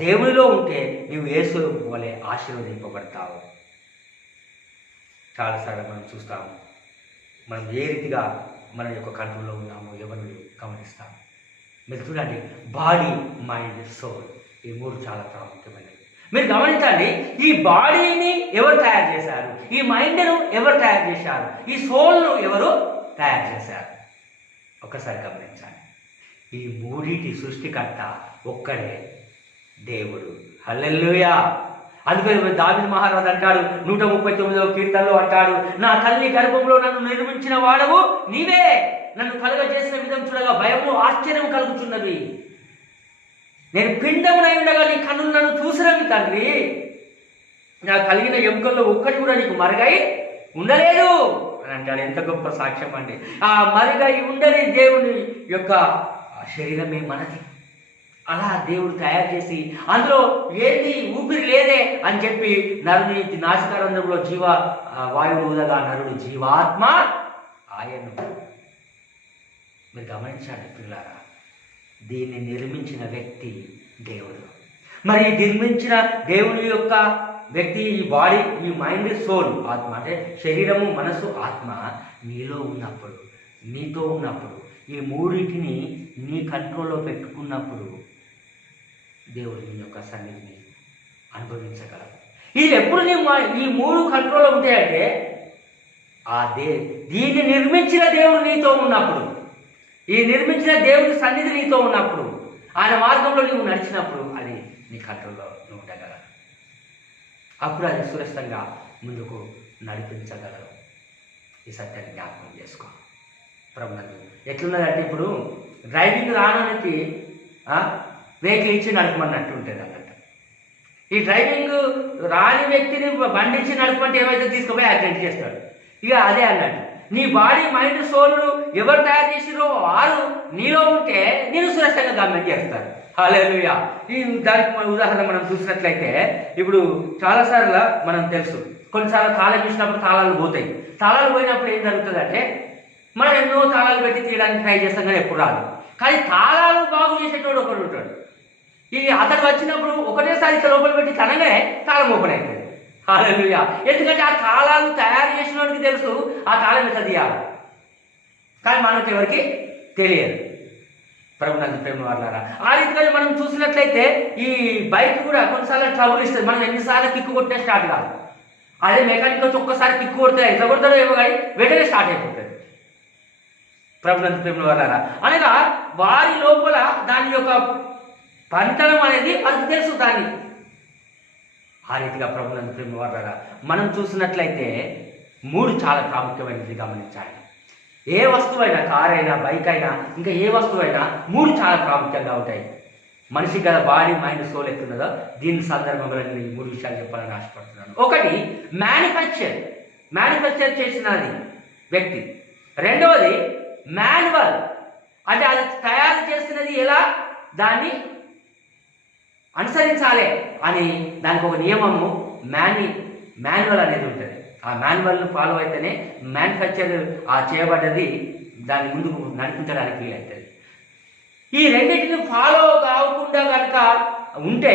దేవునిలో ఉంటే నువ్వు యేసు వలె ఆశీర్వదింపబడతావు. చాలాసార్లు మనం చూస్తాము, మనం ఏ రీతిగా మన యొక్క కంట్రోల్లో ఉన్నామో ఎవరిని గమనిస్తాము. మీరు చూడండి, బాడీ, మైండ్, సోల్, ఈ 3 చాలా ప్రాముఖ్యమైనవి. మీరు గమనించండి, ఈ బాడీని ఎవరు తయారు చేశారు? ఈ మైండ్ను ఎవరు తయారు చేశారు? ఈ సోల్ను ఎవరు తయారు చేశారు? ఒక్కసారి గమనించండి. ఈ 3 సృష్టికర్త ఒక్కడే, దేవుడు. హల్లెలూయా. అందుకని దావీదు మహారాజు అంటాడు 139వ కీర్తనలో అంటాడు, నా తల్లి గర్భంలో నన్ను నిర్మించిన వాడవు నీవే, నన్ను కలుగజేసిన విధం చూడగా భయము, ఆశ్చర్యం కలుగుతున్నది. నేను పిండమునై ఉండగా నీ కన్నులు నన్ను చూసినవి తండ్రి. నాకు కలిగిన ఎముకల్లో ఒక్కటి కూడా నీకు మరుగై ఉండలేదు అని అంటాడు. ఎంత గొప్ప సాక్ష్యం అండి. ఆ మరుగై ఉండని దేవుని యొక్క శరీరమే మనది. అలా దేవుడు తయారు చేసి అందులో ఏంది ఊపిరి లేదే అని చెప్పి నరుని నాసికారంధ్రంలో వాయువు ఊదగా నరుడు జీవాత్మ ఆయను. మీరు గమనించండి పిల్లారా, దీన్ని నిర్మించిన వ్యక్తి దేవుడు. మరి నిర్మించిన దేవుని యొక్క వ్యక్తి ఈ బాడీ, ఈ మైండ్, సోల్, ఆత్మ అంటే శరీరము, మనసు, ఆత్మ నీలో ఉన్నప్పుడు, నీతో ఉన్నప్పుడు, ఈ మూడింటిని నీ కంట్రోల్లో పెట్టుకున్నప్పుడు దేవుడు నీ యొక్క సన్నిధిని అనుభవించగలరు. ఇది ఎప్పుడు ఈ మూడు కంట్రోల్లో ఉంటాయంటే దీన్ని నిర్మించిన దేవుడు నీతో ఉన్నప్పుడు, ఈ నిర్మించిన దేవుడి సన్నిధి నీతో ఉన్నప్పుడు, ఆయన మార్గంలో నువ్వు నడిచినప్పుడు అది నీ కంట్రోల్లో నువ్వు ఉండగలరు. అప్పుడు అది సురక్షితంగా ముందుకు నడిపించగలరు. ఈ సత్యాన్ని జ్ఞాపకం చేసుకో. ప్రభునందు ఎట్లున్నదంటే ఇప్పుడు డ్రైవింగ్ రావడానికి వెహికల్ ఇచ్చి నడపమన్నట్టు ఉంటుంది అన్నట్టు. ఈ డ్రైవింగ్ రాని వ్యక్తిని బండి ఇచ్చి నడపమంటే ఏమైతే తీసుకుపోయి యాక్సిడెంట్ చేస్తాడు. ఇక అదే అన్నట్టు నీ బాడీ, మైండ్, సోల్ ఎవరు తయారు చేసిరో వారు నీలో ఉంటే నేను సురక్షితంగా గమ్యం చేస్తారు. హల్లెలూయా. ఈ దానికి మన ఉదాహరణ మనం చూసినట్లయితే ఇప్పుడు చాలాసార్లు మనం తెలుసు, కొన్నిసార్లు తాళం చూసినప్పుడు తాళాలు పోతాయి. తాళాలు పోయినప్పుడు ఏం జరుగుతుందంటే మనం ఎన్నో తాళాలు పెట్టి తీయడానికి ట్రై చేస్తాం కానీ ఎప్పుడు రాదు. కానీ తాళాలు బాగు చేసేటోడు ఒకడు ఉంటాడు. అతడు వచ్చినప్పుడు ఒకటేసారి లోపల పెట్టి తనగానే తాళం ఓపెన్ అవుతుంది. హల్లెలూయా. ఎందుకంటే ఆ తాళాలు తయారు చేసిన వాడికి తెలుసు ఆ తాళం ఎట్లా తీయాలి, కానీ మనకి ఎవరికి తెలియదు. ప్రభునందు ప్రేమ వాళ్ళారా, ఆ రీతిగా మనం చూసినట్లయితే ఈ బైక్ కూడా కొన్నిసార్లు ట్రబుల్ ఇస్తుంది. మనం ఎన్నిసార్లు కిక్కు కొట్టినా స్టార్ట్ కాదు. అదే మెకానిక్ వచ్చి ఒక్కసారి కిక్కు కొడితే ఎట్లా కొడతాడో ఏమో కానీ వెంటనే స్టార్ట్ అయిపోతుంది. ప్రభునందు ప్రేమ వాళ్ళారా, అనగా వారి లోపల దాని యొక్క పనితనం అనేది అది తెలుసు దాన్ని. ఆ రీతిగా ప్రభునందు ప్రేమ వాళ్ళారా, మనం చూసినట్లయితే మూడు చాలా ప్రాముఖ్యమైనది గమనించాలి. ఏ వస్తువైనా, కార్ అయినా, బైక్ అయినా, ఇంకా ఏ వస్తువైనా మూడు చాలా ప్రాముఖ్యంగా ఉంటాయి. మనిషికి గల బాడీ, మైండ్, సోల్ ఎత్తున్నదో దీని సందర్భంలో నేను ఈ మూడు విషయాలు చెప్పాలని ఆశపడుతున్నాను. ఒకటి మ్యానుఫ్యాక్చర్ చేసినది వ్యక్తి. రెండవది మాన్యువల్, అంటే అది తయారు చేసినది ఎలా దాన్ని అనుసరించాలి అని దానికి ఒక నియమము మాన్యువల్ అనేది ఉంటుంది. ఆ మాన్యువల్ను ఫాలో అయితేనే మ్యానుఫ్యాక్చర్ చేయబడ్డది దాన్ని ముందుకు నడిపించడానికి వీలవుతుంది. ఈ రెండింటిని ఫాలో కాకుండా కనుక ఉంటే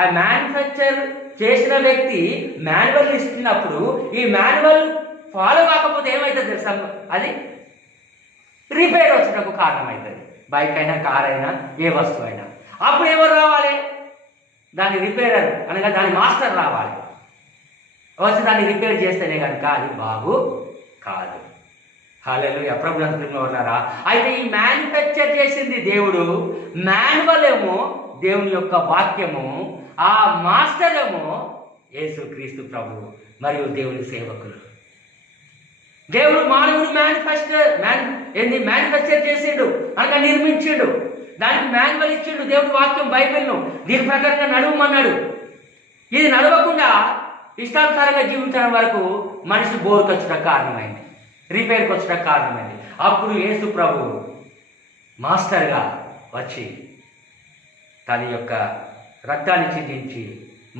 ఆ మ్యానుఫ్యాక్చర్ చేసిన వ్యక్తి మాన్యువల్ ఇస్తున్నప్పుడు ఈ మాన్యువల్ ఫాలో కాకపోతే ఏమవుతుంది తెలుసా, అది రిపేర్ వచ్చినకు కారణమవుతుంది. బైక్ అయినా, కార్ అయినా, ఏ వస్తువు అయినా. అప్పుడు ఎవరు రావాలి? దాని రిపేరర్ అనగా దాని మాస్టర్ రావాలి. వచ్చి దాన్ని రిపేర్ చేస్తేనే కనుక అది బాగు కాదు. హల్లెలూయా. ప్రభునందు ఉన్నారా. అయితే ఈ మ్యానుఫ్యాక్చర్ చేసింది దేవుడు, మాన్యువల్ ఏమో దేవుని యొక్క వాక్యము, ఆ మాస్టర్ ఏమో యేసు క్రీస్తు ప్రభు మరియు దేవుని సేవకులు. దేవుడు మానవుడు మ్యానుఫ్యాక్చర్ చేసిండు అనగా నిర్మించిండు, దానికి మాన్యువల్ ఇచ్చిండు. దేవుడి వాక్యం బైబిల్ను దీని ప్రకారంగా నడవమన్నాడు. ఇది నడవకుండా ఇష్టానుసారంగా జీవించడం వరకు మనిషి బోర్కి వచ్చిన కారణమైంది, రిపేర్కి వచ్చిన కారణమైంది. అప్పుడు యేసు ప్రభు మాస్టర్గా వచ్చి తన యొక్క రక్తాన్ని చిందించి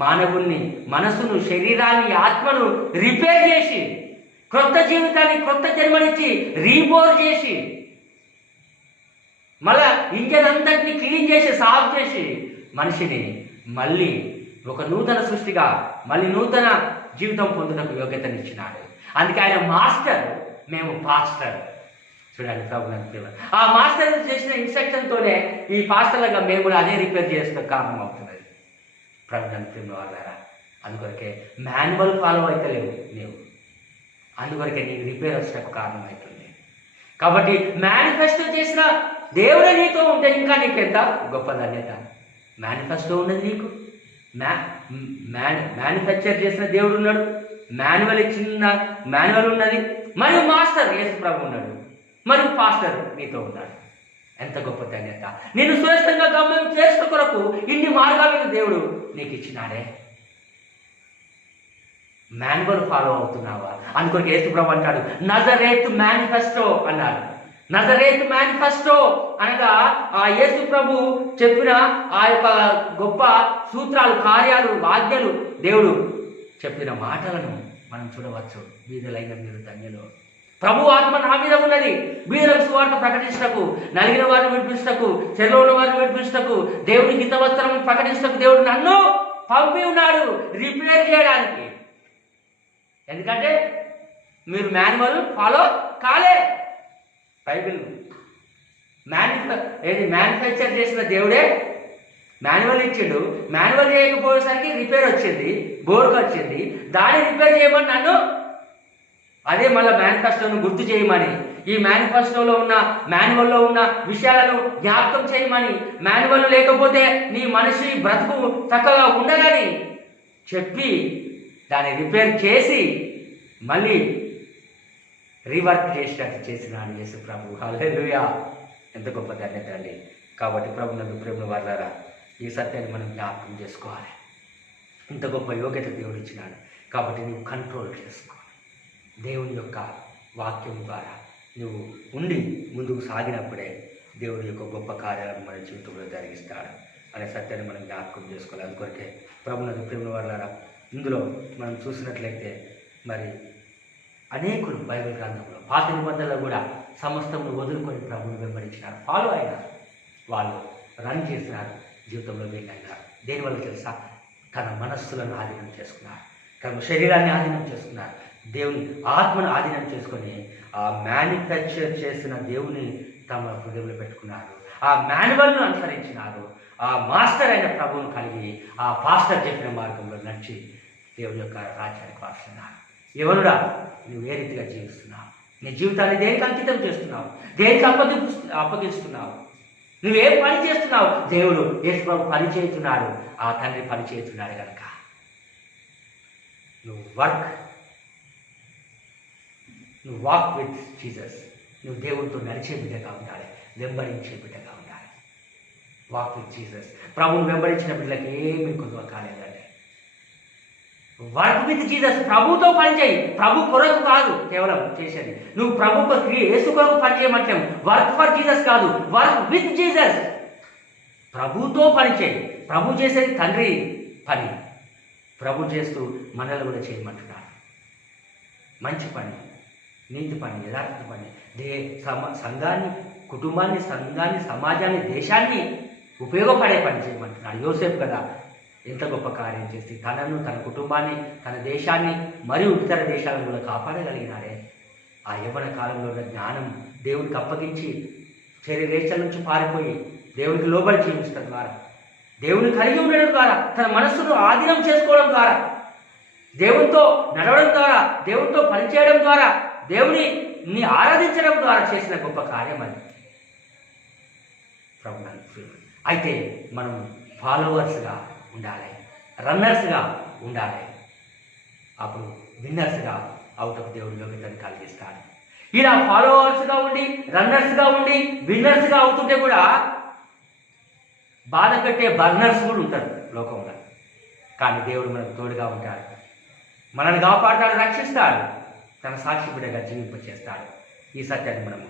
మానవుణ్ణి, మనసును, శరీరాన్ని, ఆత్మను రిపేర్ చేసి క్రొత్త జీవితాన్ని, క్రొత్త జన్మనిచ్చి రీబోర్ చేసి మళ్ళా ఇంజన్ అంతటిని క్లీన్ చేసి, సాఫ్ చేసి మనిషిని మళ్ళీ ఒక నూతన సృష్టిగా, మళ్ళీ నూతన జీవితం పొందుటకు యోగ్యతనిచ్చినాడు. అందుకే ఆయన మాస్టర్, మేము పాస్టర్. చూడండి ప్రభునందు, ఆ మాస్టర్ చేసిన ఇన్స్ట్రక్షన్తోనే ఈ పాస్టర్లుగా మేము కూడా అదే రిపేర్ చేసిన కారణం అవుతున్నది. ప్రభునందు వాళ్ళారా, అందుకొరకే మాన్యువల్ ఫాలో అవుతలేవు నీవు, అందుకొరకే నీకు రిపేర్ వచ్చినకు కారణం అవుతుంది. కాబట్టి మేనిఫెస్టో చేసిన దేవుడే నీతో ఉంటే ఇంకా నీకెంత గొప్ప ధన్యత. మేనిఫెస్టో ఉన్నది నీకు, మ్యానుఫ్యాక్చర్ చేసిన దేవుడు ఉన్నాడు, మాన్యువల్ ఉన్నది, మరియు మాస్టర్ యేసు ప్రభు ఉన్నాడు, మరియు పాస్టర్ నీతో ఉన్నాడు. ఎంత గొప్ప ధన్యత. నేను సురక్షితంగా గమ్యం చేసిన కొరకు ఇన్ని మార్గాలను దేవుడు నీకు ఇచ్చినాడే. Manual follow అవుతున్నావా? అందుకొరకు యేసు ప్రభు అంటాడు నజరేతు మేనిఫెస్టో అన్నాడు. నజరేతు మేనిఫెస్టో అనగా ఆ యేసు ప్రభు చెప్పిన ఆ యొక్క గొప్ప సూత్రాలు, కార్యాలు, ఆజ్ఞలు, దేవుడు చెప్పిన మాటలను మనం చూడవచ్చు. బీదలైన మీరు ధన్యులు, ప్రభు ఆత్మ నా మీద ఉన్నది, బీదలకు సువార్త ప్రకటించటకు, నలిగిన వారిని విడిపించటకు, చెరలో ఉన్న వారిని విడిపించటకు, దేవుని హితవస్త్రం ప్రకటించటకు దేవుడు నన్ను పంపి ఉన్నాడు రిపేర్ చేయడానికి. ఎందుకంటే మీరు మాన్యువల్ ఫాలో కాలే. బైబిల్ మ్యానుఫ్యాక్చర్ చేసిన దేవుడే మాన్యువల్ ఇచ్చిండు. మాన్యువల్ చేయకపోయేసరికి రిపేర్ వచ్చింది, బోర్కు వచ్చింది. దాన్ని రిపేర్ చేయమని నన్ను అదే మళ్ళీ మేనిఫెస్టోను గుర్తు చేయమని, ఈ మేనిఫెస్టోలో ఉన్న మాన్యువల్లో ఉన్న విషయాలను జ్ఞాపకం చేయమని, మాన్యువల్ లేకపోతే నీ మనిషి బ్రతుకు చక్కగా ఉండదని చెప్పి దాన్ని రిపేర్ చేసి మళ్ళీ రీవర్క్ చేసినట్టు చేసినాడు యేసు ప్రభు. హల్లెలూయా! ఎంత గొప్ప ధన్యత అండి. కాబట్టి ప్రభునందు ప్రేమ వారలారా, ఈ సత్యాన్ని మనం జ్ఞాపకం చేసుకోవాలి. ఇంత గొప్ప యోగ్యత దేవుడు ఇచ్చినాడు. కాబట్టి నువ్వు కంట్రోల్ చేసుకో. దేవుని యొక్క వాక్యం ద్వారా నువ్వు ఉండి ముందుకు సాగినప్పుడే దేవుడి యొక్క గొప్ప కార్యాలను మన జీవితంలో జరిగిస్తాడు అనే సత్యాన్ని మనం జ్ఞాపకం చేసుకోవాలి. అందుకొరకే ప్రభునందు ప్రేమ వారలారా, ఇందులో మనం చూసినట్లయితే మరి అనేకులు బైబిల్ గ్రంథంలో పాత నిబంధనలో కూడా సమస్తము వదులుకొని ప్రభుని వెంబడించినారు, ఫాలో అయినారు, వాళ్ళు రన్ చేసినారు, జీవితంలో వెళ్ళినారు. దేనివల్ల తెలుసా? తన మనస్సులను ఆధీనం చేసుకున్నారు, తమ శరీరాన్ని ఆధీనం చేసుకున్నారు, దేవుని ఆత్మను ఆధీనం చేసుకొని ఆ మ్యానుఫ్యాక్చర్ చేసిన దేవుని తమ హృదయంలో పెట్టుకున్నారు, ఆ మాన్యువల్ను అనుసరించినారు, ఆ మాస్టర్ అయిన ప్రభువును కలిగి ఆ పాస్టర్ చెప్పిన మార్గంలో నడిచి దేవుని యొక్క రాజ్యానికి వారసున్నారు. ఎవరుడా నువ్వు ఏ రీతిగా జీవిస్తున్నావు? నీ జీవితాన్ని దేనికి అంకితం చేస్తున్నావు? దేనికి అప్పగిస్తున్నావు? నువ్వేం పని చేస్తున్నావు? దేవుడు యేసు ప్రభు పని చేస్తున్నాడు, ఆ తండ్రి పని చేస్తున్నాడు కనుక నువ్వు వాక్ విత్ జీసస్. నువ్వు దేవుడితో నడిచే బిడ్డగా ఉండాలి, వెంబడించే బిడ్డగా ఉండాలి. Walk with Jesus. ప్రభువును వెంబడించిన బిడ్డలకి ఏమీ కొద్దిగా కాలేదండి. Work with Jesus. ప్రభుతో పనిచేయి, ప్రభు కొరకు కాదు కేవలం చేసేది. నువ్వు ప్రభు యేసు కొరకు పనిచేయమంటాం. వర్క్ ఫర్ జీసస్ కాదు, వర్క్ విత్ జీసస్. ప్రభుతో పనిచేయి. ప్రభు చేసేది తండ్రి పని, ప్రభు చేస్తూ మనల్ని కూడా చేయమంటున్నాడు. మంచి పని, నీతి పని, యథార్థ పని, సంఘాన్ని, కుటుంబాన్ని, సమాజాన్ని, దేశాన్ని ఉపయోగపడే పని చేయమంటున్నాడు. యోసేపు కదా ఎంత గొప్ప కార్యం చేసి తనను, తన కుటుంబాన్ని, తన దేశాన్ని మరియు ఇతర దేశాలను కూడా కాపాడగలిగినాడే. ఆ యవ్వన కాలంలో ఉన్న జ్ఞానం దేవునికి అప్పగించి శరీరేచ్ఛల నుంచి పారిపోయి దేవునికి లోబడి జీవించడం ద్వారా, దేవుని కలిగి ఉండడం ద్వారా, తన మనస్సును ఆధీనం చేసుకోవడం ద్వారా, దేవునితో నడవడం ద్వారా, దేవునితో పనిచేయడం ద్వారా, దేవుని ఆరాధించడం ద్వారా చేసిన గొప్ప కార్యం అది. అయితే మనం ఫాలోవర్స్గా ఉండాలి, రన్నర్స్గా ఉండాలి. అప్పుడు విన్నర్స్గా అవుటకు దేవుడు యోగ్యతను కలిగిస్తాడు. ఇలా ఫాలోవర్స్గా ఉండి, రన్నర్స్గా ఉండి, విన్నర్స్గా అవుతుంటే కూడా బాధ పెట్టే బర్నర్స్ కూడా ఉంటారు లోకంలో. కానీ దేవుడు మనకు తోడుగా ఉంటాడు, మనల్ని కాపాడతాడు, రక్షిస్తాడు, తన సాక్షి బిడ్డగా జీవింపచేస్తాడు. ఈ సత్యాన్ని మనము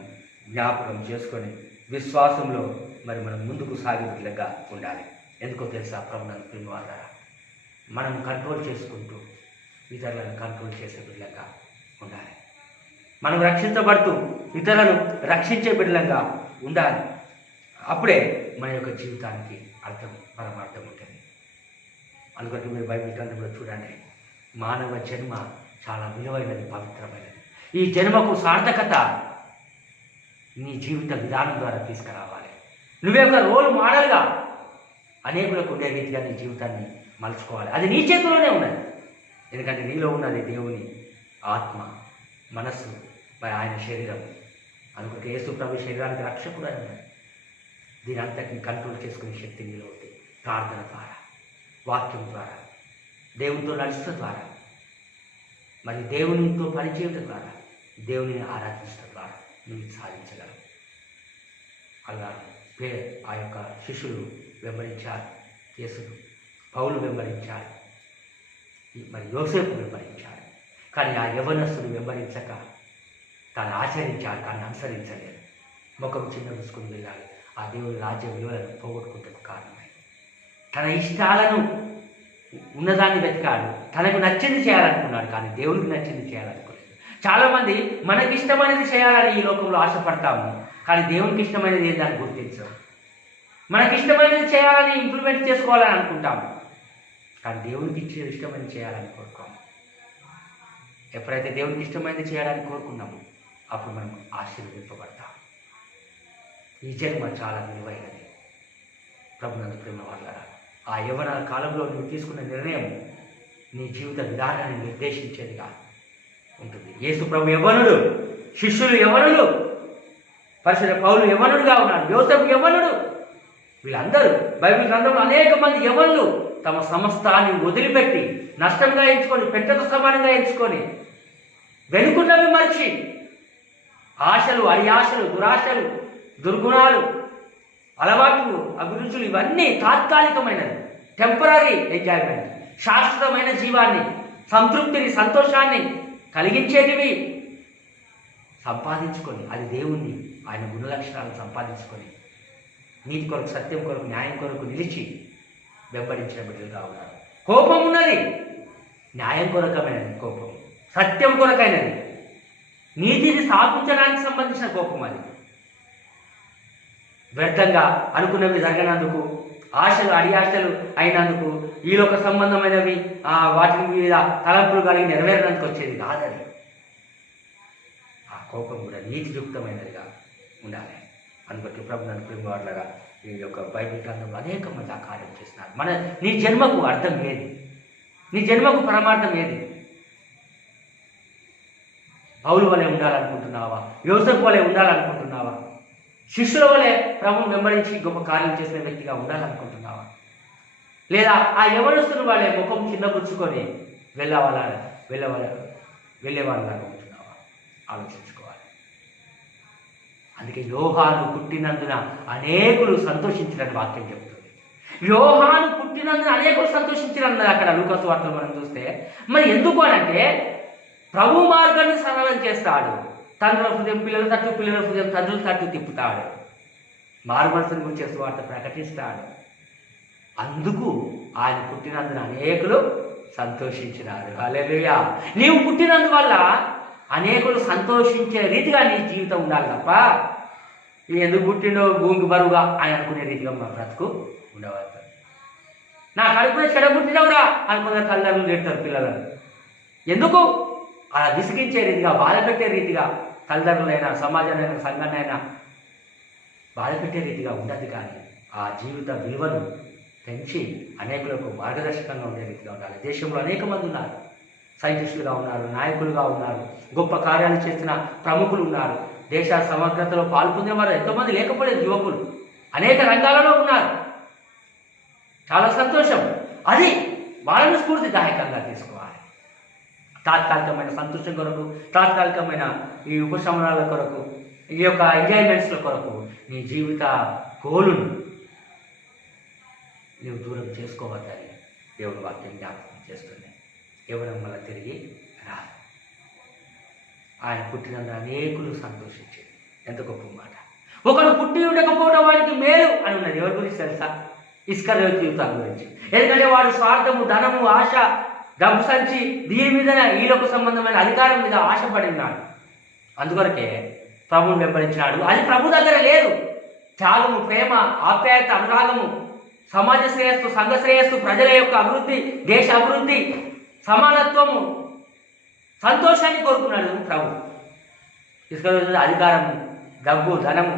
జ్ఞాపకం చేసుకొని విశ్వాసంలో మరి మనం ముందుకు సాగే బిడ్డగా ఉండాలి. ఎందుకో తెలుసా? ప్రభువును ప్రేమవారా, మనం కంట్రోల్ చేసుకుంటూ ఇతరులను కంట్రోల్ చేసే బిడ్డగా ఉండాలి. మనం రక్షించబడుతూ ఇతరులను రక్షించే బిడ్డగా ఉండాలి. అప్పుడే మన యొక్క జీవితానికి పరమార్థం ఉంటుంది. అందుకని మీరు బైబిల్ గ్రంథంలో చూడండి, మానవ జన్మ చాలా విలువైనది, పవిత్రమైనది. ఈ జన్మకు సార్థకత నీ జీవిత విధానం ద్వారా తీసుకురావాలి. నువ్వే ఒక రోల్ మోడల్గా అనేకులకు ఉండే రీతిగా నీ జీవితాన్ని మలుచుకోవాలి. అది నీ చేతిలోనే ఉన్నది. ఎందుకంటే నీలో ఉన్నది దేవుని ఆత్మ, మనస్సు, మరి ఆయన శరీరం. అందుకే యేసు ప్రభు శరీరానికి రక్షకుడు అని ఉన్నది. దీని అంతటిని కంట్రోల్ చేసుకునే శక్తి నీలో ఉంది. ప్రార్థన ద్వారా, వాక్యం ద్వారా, దేవునితో నడుచడం ద్వారా, మరి దేవునితో పనిచేయడం ద్వారా, దేవుని ఆరాధించడం ద్వారా నువ్వు సాధించగలవు. అలా ఆ యొక్క శిష్యులు వెంబడించారు యేసును, పౌలు వెంబడించారు. మరి యోసేపు వెంబడించాడు. కానీ ఆ యవనస్తుడు వెంబడించక తాను ఆచరించాడు, కానీ అనుసరించలేదు. ముఖం చిన్న చూసుకుని వెళ్ళాలి. ఆ దేవుడి రాజ్య విలువలను పోగొట్టుకుంటే కారణమై తన ఇష్టాలను ఉన్నదాన్ని వెతికాడు. తనకు నచ్చింది చేయాలనుకున్నాడు, కానీ దేవుడికి నచ్చింది చేయాలనుకోలేదు. చాలామంది మనకి ఇష్టమైనది చేయాలని ఈ లోకంలో ఆశపడతాము, కానీ దేవునికి ఇష్టమైనది ఏందని గుర్తించాం. మనకి ఇష్టమైనది చేయాలని ఇంప్లిమెంట్ చేసుకోవాలని అనుకుంటాము, కానీ దేవునికి ఇష్టమైనది చేయాలని కోరుకోము. ఎప్పుడైతే దేవునికి ఇష్టమైనది చేయాలని కోరుకున్నామో అప్పుడు మనం ఆశీర్వదింపబడతాం. ఈ జన్మ చాలా విలువైనది. ప్రభునందు ప్రేమ వాళ్ళ ఆ యవ్వన కాలంలో నువ్వు తీసుకున్న నిర్ణయం నీ జీవిత విధానాన్ని నిర్దేశించేదిగా ఉంటుంది. యేసు ప్రభు యవ్వనుడు, శిష్యులు యవ్వనులు, పరిశుద్ధ పౌలు యవ్వనుడుగా ఉన్నాడు, యోసేపు యవ్వనుడు. వీళ్ళందరూ బైబిల్ గ్రంథంలో అనేక మంది యవ్వనులు తమ సమస్తాన్ని వదిలిపెట్టి నష్టంగా ఎంచుకొని, పెట్టకు సమానంగా ఎంచుకొని, వెనుకున్నవి మర్చి ఆశలు, అడియాశలు, దురాశలు, దుర్గుణాలు, అలవాట్లు, అభిరుచులు ఇవన్నీ తాత్కాలికమైనది, టెంపరీ ఎంజాయ్మెంట్, శాశ్వతమైన జీవాన్ని, సంతృప్తిని, సంతోషాన్ని కలిగించేటివి సంపాదించుకొని, అది దేవుణ్ణి, ఆయన గుణలక్షణాలను సంపాదించుకొని నీతి కొరకు, సత్యం కొరకు, న్యాయం కొరకు నిలిచి వెంబడించిన బిడ్డలుగా ఉన్నారు. కోపం ఉన్నది, న్యాయం కొరకమైనది కోపం, సత్యం కొరకైనది, నీతిని స్థాపించడానికి సంబంధించిన కోపం. అది వ్యర్థంగా అనుకున్నవి జరగనందుకు, ఆశలు అడియాశలు అయినందుకు, ఈలోక సంబంధమైనవి వాటి మీద తలంపులు కలిగి నెరవేరడానికి వచ్చేది కాదని. ఆ కోపం కూడా నీతియుక్తమైనదిగా ఉండాలి. అందుకే ప్రభు నన్ను ప్రేమ వాళ్ళగా ఈ యొక్క బైబిల్ గ్రంథంలో అనేక మంది ఆ కార్యం చేస్తున్నారు. నీ జన్మకు అర్థం ఏది? నీ జన్మకు పరమార్థం ఏది? పౌలు వలె ఉండాలనుకుంటున్నావా? యోసేపు వలె ఉండాలనుకుంటున్నావా? శిష్యుల వలె ప్రభువును వెంబడించి గొప్ప కార్యం చేసిన వ్యక్తిగా ఉండాలనుకుంటున్నావా? లేదా ఆ యవనస్తుని వలె ముఖం చిన్నపుచ్చుకొని వెళ్ళేవాళ్ళలాగా ఉంటున్నావా? ఆలోచించుకోవాలి. అందుకే యోహాను పుట్టినందున అనేకులు సంతోషించినని వాక్యం చెబుతుంది. యోహాను పుట్టినందున అనేకులు సంతోషించినన్నది అక్కడ లూకాసు వార్తలు మనం చూస్తే. మరి ఎందుకు అనంటే ప్రభు మార్గాన్ని సరళం చేస్తాడు. తండ్రుల హృదయం పిల్లల తట్టు, పిల్లల హృదయం తండ్రుల తట్టు తిప్పుతాడు. మారుమనసుని గురించి సువార్త ప్రకటిస్తాడు. అందుకు ఆయన పుట్టినందున అనేకులు సంతోషించినారు. హల్లెలూయా. నీవు పుట్టినందువల్ల అనేకులు సంతోషించే రీతిగా నీ జీవితం ఉండాలి తప్ప ఎందుకు పుట్టిండో భూమికి బరువుగా అని అనుకునే రీతిగా మా బ్రతుకు ఉండవద్దు. నా కడుపులో చెడబుట్టినవురా అనుకున్న తల్లిదండ్రులు తిడతారు పిల్లలను. ఎందుకు? అలా విసిగించే రీతిగా, బాధపెట్టే రీతిగా తల్లిదండ్రులైనా, సమాజాన్నైనా, సంఘాన్నైనా బాధపెట్టే రీతిగా ఉండదు. కానీ ఆ జీవిత విలువను పెంచి అనేకులకు మార్గదర్శకంగా ఉండే రీతిగా ఉండాలి. దేశంలో అనేక మంది ఉన్నారు, సైంటిస్టులుగా ఉన్నారు, నాయకులుగా ఉన్నారు, గొప్ప కార్యాలు చేసిన ప్రముఖులు ఉన్నారు. దేశ సమగ్రతలో పాల్పొందేవారు ఎంతోమంది లేకపోలేదు. యువకులు అనేక రంగాలలో ఉన్నారు. చాలా సంతోషం. అది వాళ్ళను స్ఫూర్తిదాయకంగా తీసుకోవాలి. తాత్కాలికమైన సంతోషం కొరకు, తాత్కాలికమైన ఈ ఉపశమనాల కొరకు, ఈ యొక్క ఎంజాయ్మెంట్స్ల కొరకు నీ జీవిత గోలును నీవు దూరం చేసుకోవద్దని దేవుని వాక్యం జ్ఞాపకం చేస్తుంది. ఎవరం వల్ల తిరిగి రాదు. ఆయన పుట్టినందున అనేకులు సంతోషించేది. ఎంత గొప్ప మాట. ఒకడు పుట్టి ఉండకపోవడం వాడికి మేలు అని ఉన్నది. ఎవరి గురించి తెలుసా? ఇస్కరియోతు యూదా గురించి. ఎందుకంటే వాడు స్వార్థము, ధనము, ఆశ, డబ్బు సంచి, దీని మీద ఈలోక సంబంధమైన అధికారం మీద ఆశపడి ఉన్నాడు. అందుకొరకే ప్రభువుని వెంబడించినాడు. అది ప్రభు దగ్గర లేదు. త్యాగము, ప్రేమ, ఆప్యాయత, అనురాగము, సమాజ శ్రేయస్సు, సంఘ శ్రేయస్సు, ప్రజల యొక్క అభివృద్ధి, దేశ అభివృద్ధి, సమానత్వము, సంతోషాన్ని కోరుకున్నాడు ప్రభు. ఇస్కరియోతు అధికారము, డబ్బు, ధనము,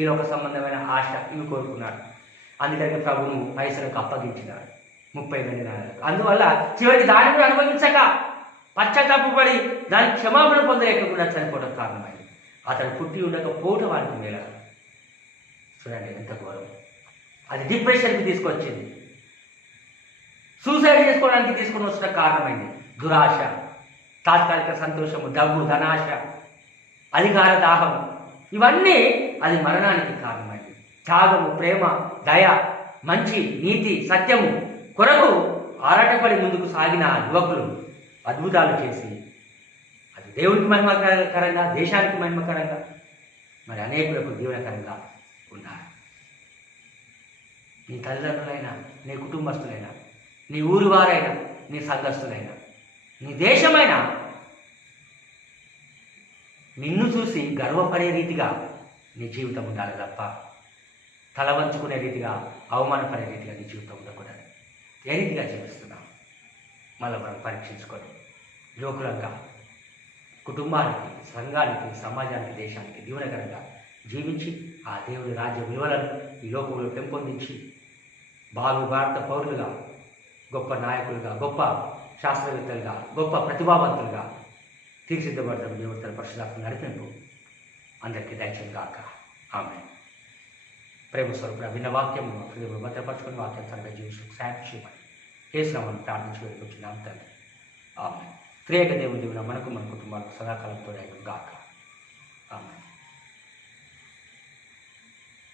ఈలోక సంబంధమైన ఆశ ఇవి కోరుకున్నాడు. అందుకని ప్రభువును పైసలకు అప్పగించినాడు 30 నెలలకు. అందువల్ల చివరికి దాన్ని కూడా అనుభవించక పశ్చాత్తాపడి దానికి క్షమాపణ పొందలేకుండా చనిపోవడం కారణమైంది. అతను పుట్టి ఉండకపోవటం వారికి మేల. చూడండి ఎంత గౌరవం. అది డిప్రెషన్కి తీసుకొచ్చింది, సూసైడ్ చేసుకోవడానికి తీసుకొని వచ్చిన కారణమైంది. దురాశ, తాత్కాలిక సంతోషము, డబ్బు, ధనాశ, అధికార దాహం, ఇవన్నీ అది మరణానికి కారణమైంది. త్యాగము, ప్రేమ, దయ, మంచి, నీతి, సత్యము కొరకు ఆరాటపడి ముందుకు సాగిన యువకులు అద్భుతాలు చేసి అది దేవునికి మహిమకరంగా, దేశానికి మహిమకరంగా, మరి అనేకులకు దీవెనకరంగా ఉన్నారు. నీ తల్లిదండ్రులైనా, నీ కుటుంబస్తులైనా, నీ ఊరి వారైనా, నీ సంఘస్థులైనా, నీ దేశమైనా నిన్ను చూసి గర్వపడే రీతిగా నీ జీవితం ఉండాలి తప్ప తల వంచుకునే రీతిగా, అవమానపడే రీతిగా నీ జీవితం ఉండకూడదు. ఏ రీతిగా జీవిస్తున్నాం మళ్ళీ మనం పరీక్షించుకొని యువకులంగా కుటుంబానికి, సంఘానికి, సమాజానికి, దేశానికి దీవెనకరంగా జీవించి ఆ దేవుని రాజ్య విలువలను ఈ లోకంలో పెంపొందించి భారత పౌరులుగా, గొప్ప నాయకులుగా, గొప్ప శాస్త్రవేత్తలుగా, గొప్ప ప్రతిభావంతులుగా తీర్చిదిద్దబడతాం. దేవుడి తన పరిశుద్ధాత్మ నడిపింపు అందరికీ దయచేయం గాక. ఆమె ప్రేమ స్వరూపుడు విన్న వాక్యము హృదయంలో భద్రపరచుకుని వాక్యానుసారంగా జీవించడానికి సహాయం చేయమని కేసునామని ప్రార్థించి వెళ్ళుకుంటున్నాం తండ్రి. ఆమె త్రియేక దేవుని దేవుని మనకు, మన కుటుంబాలకు సదాకాలంతో గాక. ఆమె